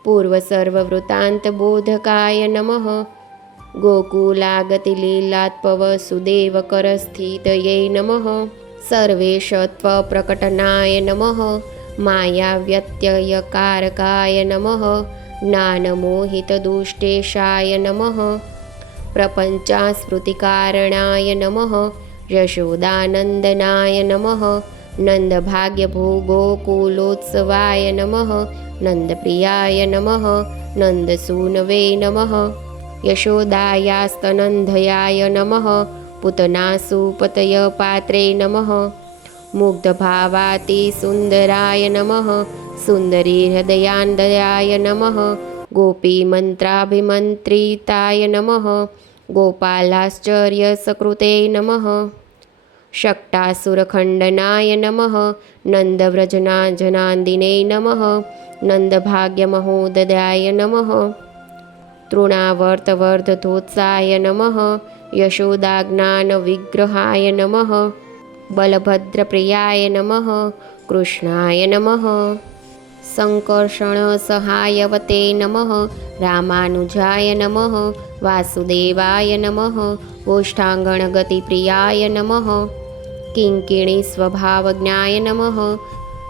पूर्वसर्ववृत्तान्तबोधकाय नमः गोकुलागतिलीलात्पवसुदेवकरस्थितये नमः सर्वेशत्वप्रकटनाय नमः मायाव्यत्ययकारकाय नमः ज्ञानमोहितदुष्टेशाय नमः प्रपञ्चास्मृतिकारणाय नमः यशोदानन्दनाय नमः नन्दभाग्यभोगोकुलोत्सवाय नमः नन्दप्रियाय नमः नन्दसूनवे नमः यशोदायास्तनन्दयाय नमः पुतनासुपतयपात्रे नमः मुग्धभावातिसुन्दराय नमः सुन्दरीहृदयान्दयाय नमः गोपीमन्त्राभिमन्त्रिताय नमः गोपालाश्चर्यसकृते नमः शक्टासुरखण्डनाय नमः नन्दव्रजनाजनान्दिने नमः नन्दभाग्यमहोदयाय नमः तृणावर्तवर्धतोत्साय नमः यशोदाज्ञानविग्रहाय नमः बलभद्रप्रियाय नमः कृष्णाय नमः संकर्षणसहायवते नमः रामानुजाय नमः वासुदेवाय नमः गोष्ठाङ्गणगतिप्रियाय नमः किङ्किणीस्वभावज्ञाय नमः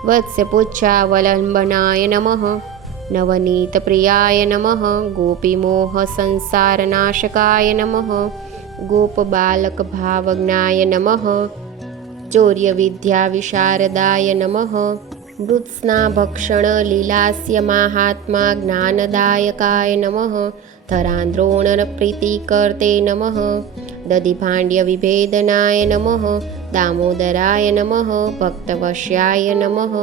वत्स्यपुच्छावलम्बनाय नमः नवनीतप्रियाय नमः गोपीमोहसंसारनाशकाय नमः गोपबालकभावज्ञाय नमः चौर्यविद्याविशारदाय नमः मृत्स्नाभक्षणलीलास्यमाहात्मा ज्ञानदायकाय नमः धरान्द्रोणप्रीतिकर्ते नमः दधिभाण्ड्यविभेदनाय नमः दामोदराय नमः भक्तवश्याय नमः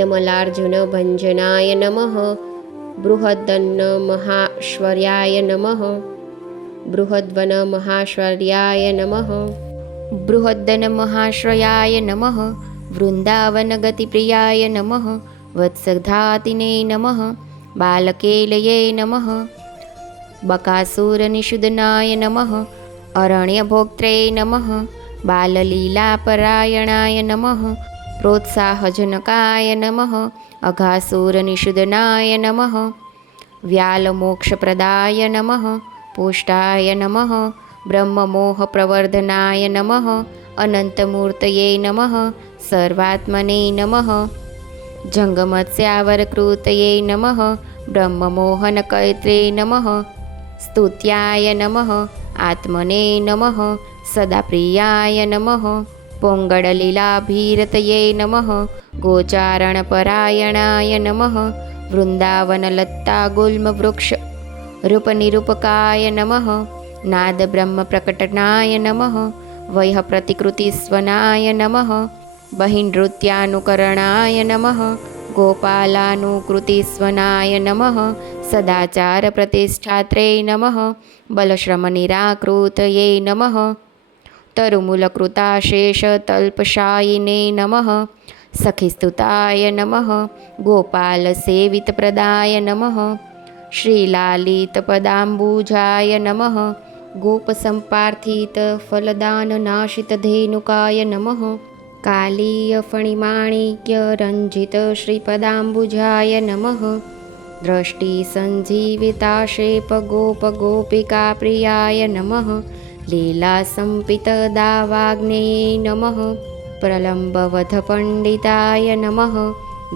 यमलार्जुनभञ्जनाय नमः बृहद्वन्महाश्वर्याय नमः बृहद्वनमहाश्वर्याय नमः बृहद्वनमहाश्रयाय नमः वृन्दावनगतिप्रियाय नमः वत्सधातिने नमः बालकेलये नमः बकासुरनिषुदनाय नमः अरण्यभोक्त्रे नमः बाललीलापरायणाय नमः प्रोत्साहजनकाय नमः अघासुरनिषुदनाय नमः व्यालमोक्षप्रदाय नमः पुष्टाय नमः ब्रह्ममोहप्रवर्धनाय नमः अनन्तमूर्तये नमः सर्वात्मने नमः जङ्गमत्स्यावरकृतये नमः ब्रह्ममोहनकैत्रे नमः स्तुत्याय नमः आत्मने नमः सदाप्रियाय नमः पोङ्गडलीलाभीरतये नमः गोचारणपरायणाय नमः वृन्दावनलत्तागुल्मवृक्षरूपनिरूपकाय नमः नादब्रह्मप्रकटनाय नमः वह्यप्रतिकृतिस्वनाय नमः बहिनृत्यानुकरणाय नमः गोपालानुकृतिस्वनाय नमः सदाचारप्रतिष्ठात्रे नमः बलश्रमनिराकृतये नमः तरुमूलकृताशेषतल्पशायिने नमः सखिस्तुताय नमः गोपालसेवितप्रदाय नमः श्रीलालितपदाम्बुजाय नमः गोपसम्पार्थितफलदाननाशितधेनुकाय नमः कालीयफणिमाणिक्यरञ्जितश्रीपदाम्बुजाय नमः दृष्टिसञ्जीविताशेपगोपगोपिकाप्रियाय नमः लीलासम्पितदावाग्नेये नमः प्रलम्बवधपण्डिताय नमः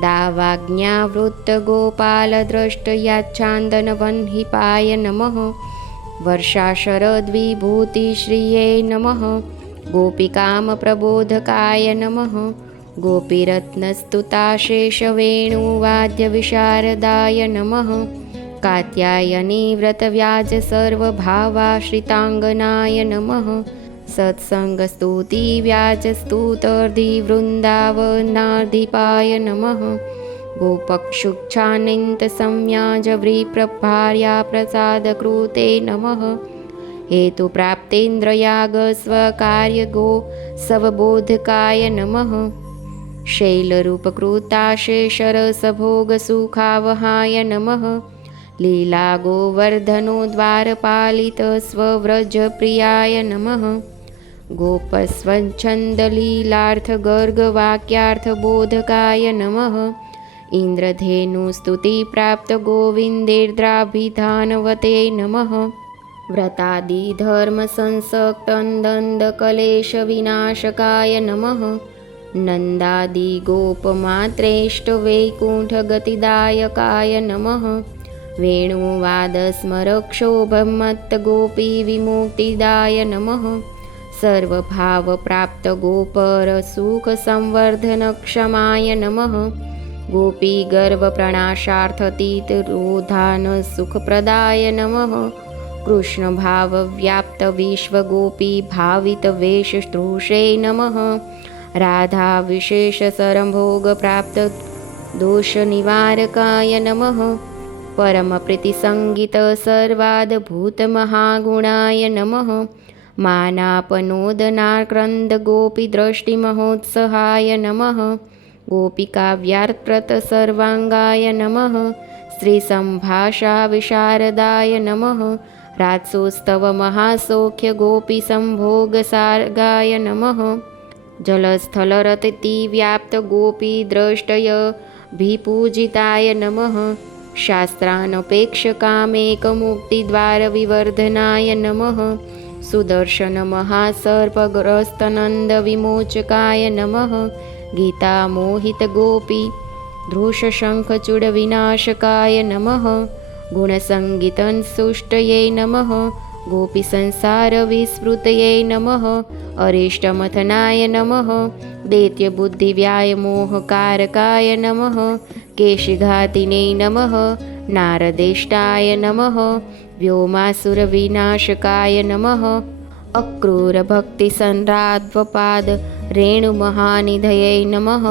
दावाज्ञावृत्तगोपालद्रष्टयाच्छान्दनवह्निपाय नमः वर्षाशरद्विभूतिश्रिये नमः गोपिकामप्रबोधकाय नमः गोपीरत्नस्तुताशेषवेणुवाद्यविशारदाय नमः कात्यायनी व्रतव्याजसर्वभावाश्रिताङ्गनाय नमः सत्सङ्गस्तुतिव्याजस्तुतर्धिवृन्दावनार्धिपाय नमः। गोपक्षुच्छानिन्तसंज्ञाजव्रीप्रभार्या प्रसादकृते नमः। हेतुप्राप्तेन्द्रयागस्वकार्यगो सवबोधकाय नमः। शैलरूपकृताशेषरसभोगसुखावहाय नमः। लीलागोवर्धनोद्वारपालितस्वव्रजप्रियाय नमः। गोपस्वच्छन्दलीलार्थगर्गवाक्यार्थबोधकाय नमः। इन्द्रधेनुस्तुतिप्राप्तगोविन्देर्द्राभिधानवते नमः। व्रतादिधर्मसंसक्तन्दन्दकलेशविनाशकाय नमः। नन्दादिगोपमात्रेष्टवैकुण्ठगतिदायकाय नमः। वेणुवादस्मरक्षोभमत्तगोपीविमुक्तिदाय नमः। सर्वभावप्राप्तगोपरसुखसंवर्धनक्षमाय नमः। गोपीगर्वप्रणाशार्थतीतरोधानसुखप्रदाय नमः। कृष्णभावव्याप्तविश्वगोपीभावितवेषस्त्रुषे नमः। राधाविशेषसरम्भोगप्राप्तदोषनिवारकाय नमः। परमप्रीतिसङ्गितसर्वाद्भुतमहागुणाय नमः। मानापनोदनाक्रन्दगोपीदृष्टिमहोत्सहाय नमः। गोपिकाव्यार्प्रतसर्वाङ्गाय नमः। श्रीसम्भाषाविशारदाय नमः। रात्सोत्सवमहासौख्यगोपीसम्भोगसार्गाय नमः। जलस्थलरतिव्याप्तगोपीद्रष्टयभिपूजिताय नमः। शास्त्रानपेक्षकामेकमुक्तिद्वारविवर्धनाय नमः। सुदर्शनमहासर्पग्रस्तनन्दविमोचकाय नमः। गीतामोहितगोपी धृषशङ्खचूडविनाशकाय नमः। गुणसङ्गीतसुष्टये नमः। गोपीसंसारविस्मृतये नमः। अरिष्टमथनाय नमः। दैत्यबुद्धिव्यायमोहकारकाय नमः। केशिघातिने नमः। नारदेष्टाय नमः। व्योमासुरविनाशकाय नमः। अक्रूरभक्तिसंराध्वपाद रेणुमहानिधये नमः।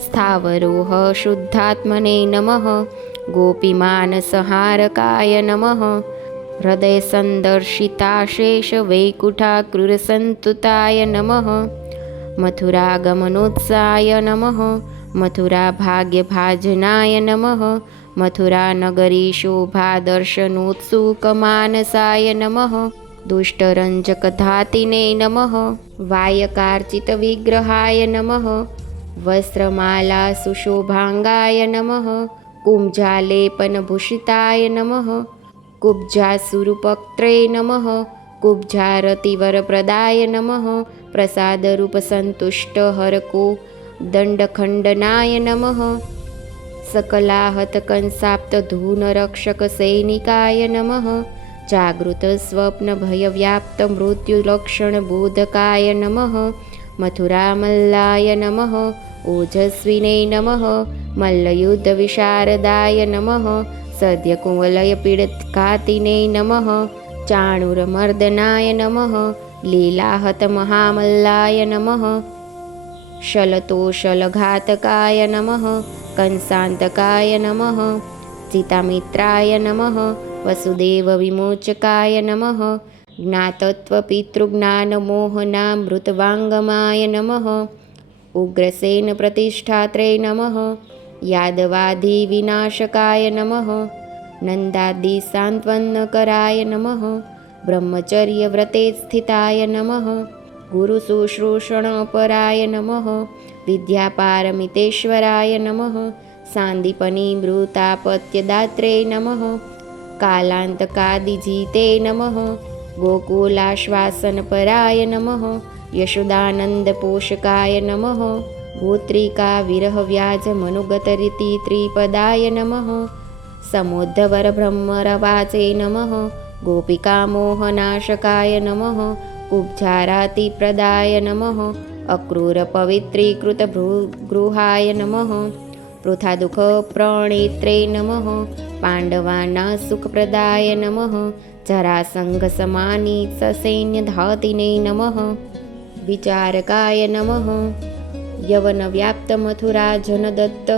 स्थावरोह शुद्धात्मने नमः। गोपीमानसहारकाय नमः। हृदयसन्दर्शिताशेषवैकुठाक्रूरसन्तुताय नमः। मथुरागमनोत्साय नमः। मथुराभाग्यभाजनाय नमः। मथुरानगरीशोभादर्शनोत्सुकमानसाय नमः। दुष्टरञ्जकधातिने नमः। वायकार्चितविग्रहाय नमः। वस्त्रमालासुशोभाङ्गाय नमः। कुब्जालेपनभूषिताय नमः। कुब्जासुरूपक्त्रे नमः। कुब्जारतिवरप्रदाय नमः। प्रसादरूपसन्तुष्टहरको दण्डखण्डनाय नमः। सकलाहतकंसाप्तधूनरक्षकसैनिकाय नमः। जागृतस्वप्नभयव्याप्तमृत्युलक्षणबोधकाय नमः। मथुरामल्लाय नमः। ओजस्विने नमः। मल्लयुद्धविशारदाय नमः। सद्यकुवलयपीडकातिने नमः। चाणूरमर्दनाय नमः। लीलाहतमहामल्लाय नमः। शलतोषलघातकाय नमः। कंसान्तकाय नमः। सीतामित्राय नमः। वसुदेवविमोचकाय नमः। ज्ञातत्वपितृज्ञानमोहनामृतवाङ्गमाय नमः। उग्रसेनप्रतिष्ठात्रे नमः। यादवादिविनाशकाय नमः। नन्दादिसान्त्वनकराय नमः। ब्रह्मचर्यव्रते स्थिताय नमः। गुरुशुश्रूषणपराय नमः। विद्यापारमितेश्वराय नमः। सान्दीपनिमृतापत्यदात्रे नमः। कालान्तकादिजिते नमः। गोकुलाश्वासनपराय नमः। यशोदानन्दपोषकाय नमः। गोत्रिकाविरहव्याजमनुगतरिति त्रिपदाय नमः। समुद्धवरब्रह्मरवाचे नमः। गोपिकामोहनाशकाय नमः। कुब्जारातिप्रदाय नमः। अक्रूरपवित्रीकृतभृगृहाय नमः। पृथादुःखप्रणेत्रे नमः। પાંડવાના સુખપ્રદાય નમઃ. જરાસંઘસમાની સસૈન્યધાતિને નમઃ. વિચારકાય નમઃ. યવનવ્યાપ્તમથુરાજનદત્ત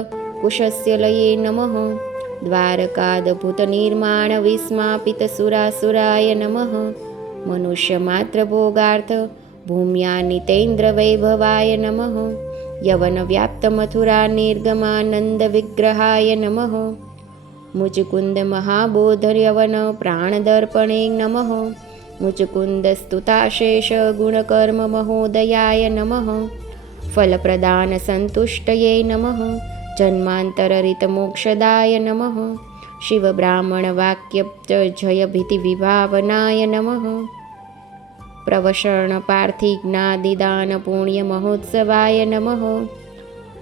કુશસ્ય લયે નમઃ. દ્વારકાદભુતનિર્માણ વિસ્માપિતસુરાસુરાય નમઃ. મનુષ્યમાત્રભોગાર્થ ભૂમ્યાનિતેન્દ્રવૈભવાય નમઃ. યવનવ્યાપ્તમથુરાનિર્ગમાનन्दવિગ્રહાય નમઃ. મુચકુन्दમહાબોધયવન પ્રાણદર્પણે નમઃ. મુચકુन्दસ્તુતાશેષ ગુણકર્મમહોદયાય નમઃ. ફલપ્રદાનસંતુષ્ટયે નમઃ. જન્માંતરરિતમોક્ષદાય નમઃ. શિવબ્રાહ્મણવાક્યજયભીતિવિભાવનાય નમઃ. પ્રવશર્ણપાર્થિજ્ઞાદિદાનપુણ્યમહોત્સવાય નમઃ.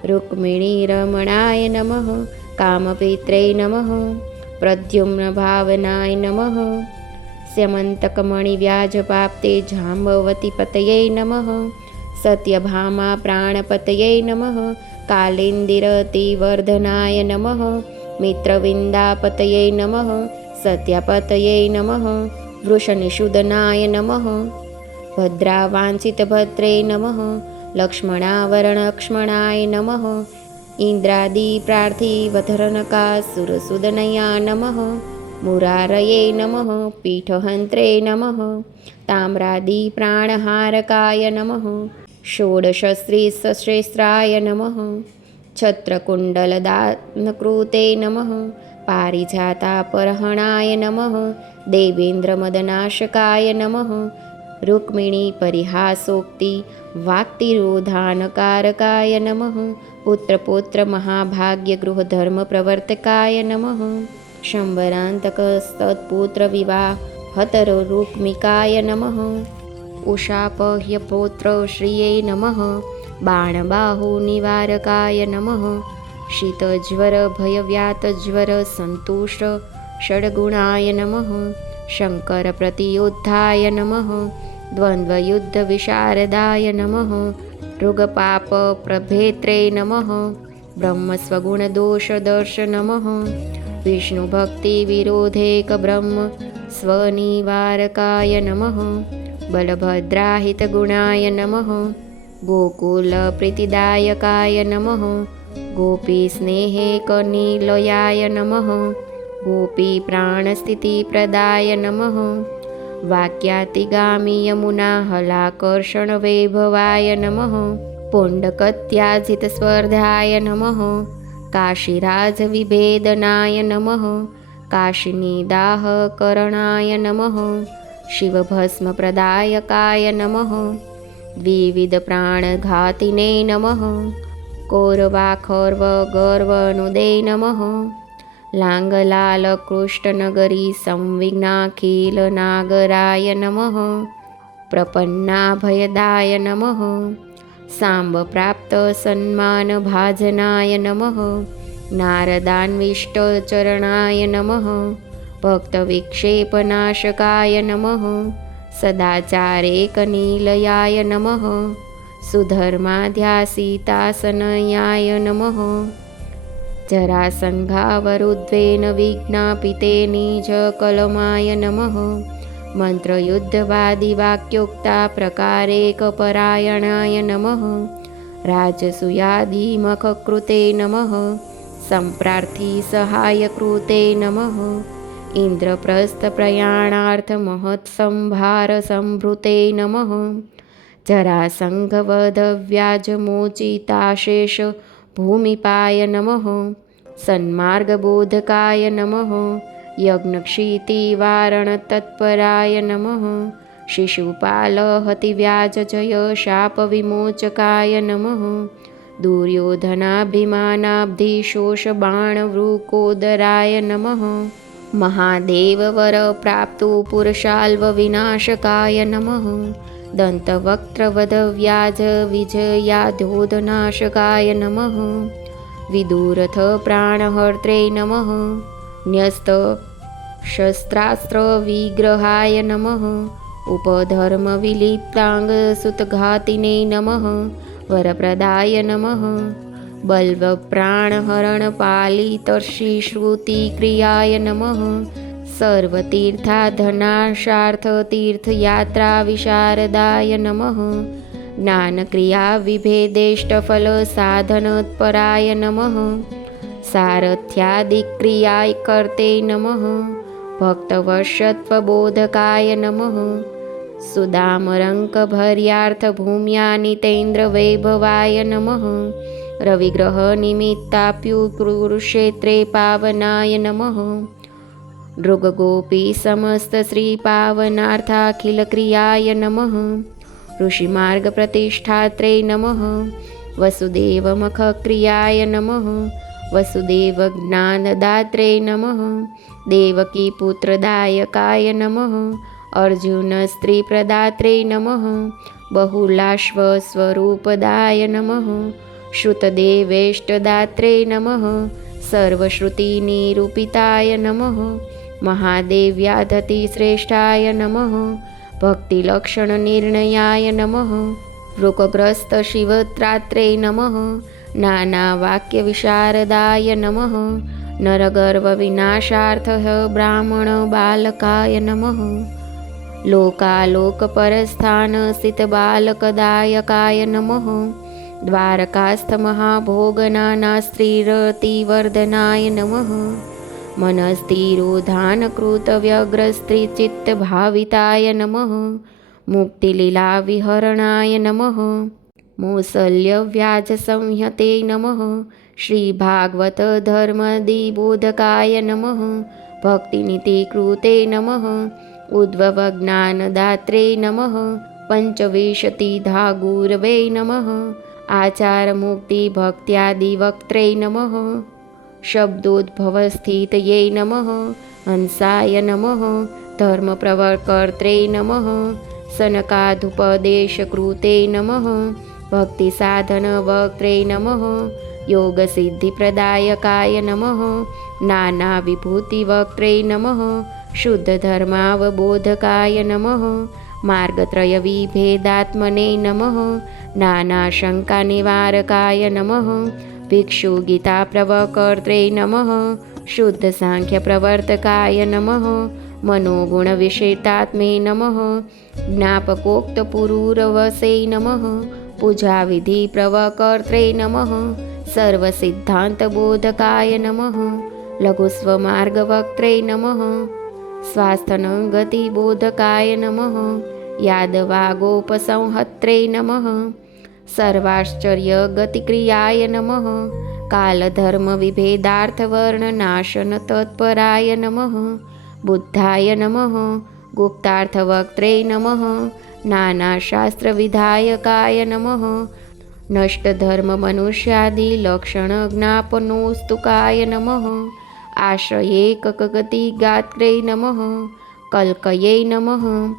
રૂક્મિણીરમણાય નમઃ. કામપિત્રે નમઃ. પ્રદ્યુમ્નભાવનાય નમઃ. સ્યમંતકમણિવ્યાજપાપ્તે જાંબવતીપતયે નમઃ. સત્યભામા પ્રાણપતયે નમઃ. કાલિન્દિરતિવર્ધનાય નમઃ. મિત્રવિંદાપતયે નમઃ. સત્યાપતયે નમઃ. વૃષનિષુદનાય નમઃ. ભદ્રાવાંછિતભદ્રે નમઃ. લક્ષ્મણાવરણક્ષ્મણાય નમઃ. ઇન્દ્રાદિપ્રાર્થિવધરનકાસુરસુદનયા નમઃ. મુરારયે નમઃ. પીઠહંત્રે નમઃ. તામ્રાદિપ્રાણહારકાય નમઃ. ષોડશસ્ત્રીસહસ્રાય નમઃ. છત્રકુণ্ডલદાનકૃતે નમઃ. પારિજાતાપરહણાય નમઃ. દેવેન્દ્રમદનાશકાય નમઃ. રૂક્મિણીપરિહાસોક્તિ વાક્તિરોધાનકારકાય નમઃ. પુત્રપૌત્રમહાભાગ્યગૃહધર્મપ્રવર્તકાય નમઃ. શંબરાંતકસ્તત્પુત્રવિવાહતરરૂક્મિકાય નમઃ. ઉષાપહ્યપૌત્રશ્રિયે નમઃ. બાણબાહુનિવારકાય નમઃ. શીતજ્વરભયવ્યાતજ્વરસંતુષ્ટ ષડગુણાય નમઃ. શંકરપ્રતિયોદ્ધાય નમઃ. દ્વંદ્વયુદ્ધવિશારદાય નમઃ. ઋગપાપપ્રભેત્રે નમઃ. બ્રહ્મસ્વગુણદોષદર્શ નમઃ. વિષ્ણુભક્તિવિરોધેકબ્રહ્મ સ્વનિવારકાય નમઃ. બલભદ્રાહિતગુણાય નમઃ. ગોકુલપ્રીતિદાયકાય નમઃ. ગોપીસ્નેહેકનિલયાય નમઃ. ગોપીપ્રાણસ્થિતિપ્રદાય નમઃ. વાક્યાતિગામી યમુનાહલાકર્ષણવૈભવાય નમઃ. પુંડકત્યાજિતસ્પર્ધાય નમઃ. કાશીરાજવિભેદનાય નમઃ. કાશિનીદાહકરણાય નમઃ. શિવભસ્મપ્રદાયકાય નમઃ. દ્વિવિધપ્રાણઘાતિને નમઃ. કૌરવાખર્વગર્વનુદે નમઃ. લાંગલાલકૃષ્ણનગરી સંવિઘ્નાખિલનાગરાય નમઃ. પ્રપન્નાભયદાય નમઃ. સાંબપ્રાપ્તસન્માનભાજનાય નમઃ. નારદાન્વિષ્ટચરણાય નમઃ. ભક્તવિક્ષેપનાશકાય નમઃ. સદાચારેકનિલયાય નમઃ. સુધર્માધ્યાસિતાસનયાય નમઃ. જરાસંઘાવરુદ્ધેન વિજ્ઞાપિતે નિજકલમાય નમઃ. મંત્રયુદ્ધવાદિવાક્યોક્તા પ્રકારેકપરાયણાય નમઃ. રાજસૂયાદિમખકૃતે નમઃ. સંપ્રાર્થી સહાયકૃતે નમઃ. ઇન્દ્રપ્રસ્થપ્રયાણાર્થમહત્સંભારસંભૃતે નમઃ. જરાસંઘવધવ્યાજમોચિતાશેષ ભૂમિપાય નમઃ. સન્માર્ગબોધકાય નમઃ. યજ્ઞક્ષિતિવારણતત્પરાય નમઃ. શિશુપાલહતિવ્યાજજય શાપવિમોચકાય નમઃ. દુર્યોધનાભિમાનાબ્ધિશોષબાણવૃકોદરાય નમઃ. મહાદેવવરપ્રાપ્તુ પુરુષાલ્વવિનાશકાય નમઃ. દંતવક્ત્રવદવ્યાજવિજયાધોધનાશકાય નમઃ. વિદુરથપ્રાણહર્ત્રે નમઃ. ન્યસ્તશસ્ત્રાસ્ત્રવિગ્રહાય નમઃ. ઉપધર્મવિલિપ્તાંગસુતઘાતિને નમઃ. વરપ્રદાય નમઃ. બલ્વ પ્રાણહરણ પાલિતર્ષિ શ્રુતિ ક્રિયાય નમઃ. સર્વતીર્થાધનાશાર્થ તીર્થયાત્રા વિશારદાય નમઃ. જ્ઞાનક્રિયા વિભેદેષ્ટફલ સાધનોત્પરાય નમઃ. સારથ્યાદિક્રિયાય કર્તે નમઃ. ભક્તવશત્વબોધકાય નમઃ. સુદામરંકભર્યાર્થભૂમ્યાનિતેન્દ્રવૈભવાય નમઃ. રવિગ્રહ નિમિત્તાપ્યુરુક્ષેત્રે પાવનાય નમઃ. નૃગગોપી સમસ્ત શ્રી પાવનાર્થાખિલક્રિયાય નમઃ. ઋષિમાર્ગ પ્રતિષ્ઠાત્રે નમઃ. વસુદેવમખક્રિયાય નમઃ. વસુદેવ જ્ઞાનદાત્રે નમઃ. દેવકી પુત્રદાયકાય નમઃ. અર્જુન સ્ત્રી પ્રદાત્રે નમઃ. બહુલાશ્વ સ્વરૂપદાય નમઃ. શ્રુતદેવેષ્ટદાત્રે નમઃ. સર્વશ્રુતિનિરૂપિતાય નમઃ. મહાદેવ્યાધતિ શ્રેષ્ઠાય નમઃ. ભક્તિલક્ષણનિર્ણયાય નમઃ. વૃકગ્રસ્ત શિવત્રાત્રે નમઃ. નાનાવાક્યવિશારદાય નમઃ. નરગર્વવિનાશાર્થ બ્રાહ્મણ બાલકાય નમઃ. લોકાલોકપરસ્થાન સ્થિતબાલકદાયકાય નમઃ. દ્વારકાસ્થ મહાભોગનાના સ્ત્રીરતિવર્ધનાય નમઃ. મનસ્તિરોધાનકૃતવ્યગ્રસ્ત્રીચિત્તભાવિતાય નમઃ. મુક્તિલીલા વિહરણાય નમઃ. મૌસલ્યવ્યાજસંહતે નમઃ. શ્રી ભાગવત ધર્મદિબોધકાય નમઃ. ભક્તિનીતિકૃતે નમઃ. ઉદ્ભવજ્ઞાનદાત્રે નમઃ. પંચવિંશતિધાગુરવે નમઃ. આચારમુક્તિભક્ત્યાદિવક્ત્રે નમઃ. શબ્દોદ્ભવસ્થિતયે નમઃ. હંસાય નમઃ. ધર્મપ્રવર્તકર્ત્રે નમઃ. સનકાધુપદેશકૃતે નમઃ. ભક્તિસાધનવક્ત્રે નમઃ. યોગસિદ્ધિપ્રદાયકાય નમઃ. નાનાવિભૂતિવક્ત્રે નમઃ. શુદ્ધધર્માવબોધકાય નમઃ. માર્ગત્રયવિભેદાત્મને નમઃ. નાનાશંકાનિવારકાય નમઃ. ભિક્ષુગીતાપ્રવકર્ત્રે નમઃ. શુદ્ધસાંખ્યપ્રવર્તકાય નમઃ. મનોગુણવિશેષાત્મે નમઃ. જ્ઞાપકોક્તપુરૂરવસે નમઃ. પૂજાવિધિપ્રવકર્ત્રે નમઃ. સર્વસિદ્ધાંતબોધકાય નમઃ. લઘુસ્વમાર્ગવક્ત્રે નમઃ. સ્વાસ્થનગતિબોધકાય નમઃ. યાદવાગોપસંહત્રે નમઃ. સર્વાશ્ચર્યગતિક્રિયાય નમઃ. કાલધર્મવિભેદાર્થવર્ણનાશનતત્પરાય નમઃ. બુદ્ધાય નમઃ. ગુપ્તાર્થવક્ત્રે નમઃ. નાનાશાસ્ત્રવિધાયકાય નમઃ. નષ્ટધર્મમનુષ્યાદિલક્ષણજ્ઞાપનોસ્તુકાય નમઃ. આશ્રયેકગતિગાત્રે નમઃ. કલ્કયે નમઃ.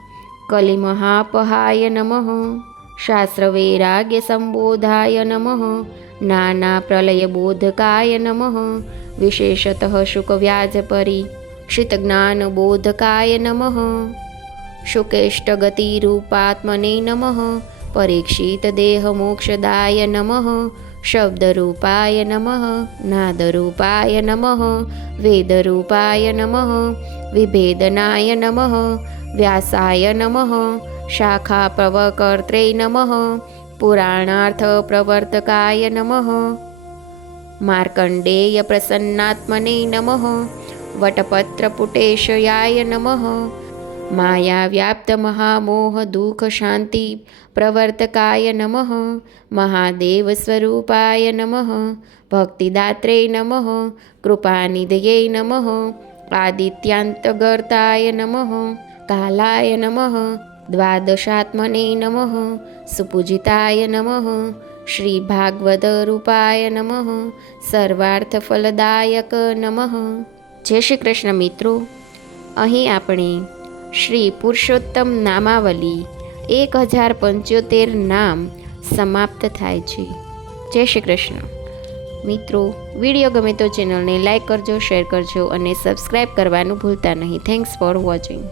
કલિમહાપહાય નમઃ. શાસ્ત્રવૈરાગ્યસંબોધાય નમઃ. નાનાપ્રલયબોધકાય નમઃ. વિશેષતઃ શુકવ્યાજપરીક્ષિતજ્ઞાનબોધકાય નમઃ. શુકેષ્ટગતિરૂપાત્મને નમઃ. પરીક્ષિતદેહમોક્ષદાય નમઃ. શબ્દરૂપાય નમઃ. નાદરૂપાય નમઃ. વેદરૂપાય નમઃ. વિભેદનાય નમઃ. વ્યાસાય નમઃ. શાખાપ્રવકર્ત્રે નમઃ. પુરાણાર્થપ્રવર્તકાય નમઃ. માર્કંડેયપ્રસન્નાત્મને નમઃ. વટપત્રપુટેશયાય નમઃ. માયાવ્યાપ્તમહામોહદુઃખશાન્તિ પ્રવર્તકાય નમઃ. મહાદેવસ્વરૂપાય નમઃ. ભક્તિદાત્રે નમઃ. કૃપાનિધયે નમઃ. આદિત્યાંતગર્તાય નમઃ. કાલાય નમઃ. દ્વાદશાત્મને નમઃ. સુપૂજિતાય નમઃ. શ્રી ભાગવતરૂપાય નમઃ. સર્વાર્થફલદાયક નમઃ. જય શ્રી કૃષ્ણ મિત્રો, અહીં આપણે શ્રી પુરુષોત્તમ નામાવલી 1075 નામ સમાપ્ત થાય છે. જય શ્રી કૃષ્ણ મિત્રો. વિડીયો ગમે તો ચેનલને લાઈક કરજો, શેર કરજો અને સબસ્ક્રાઈબ કરવાનું ભૂલતા નહીં. Thanks for watching.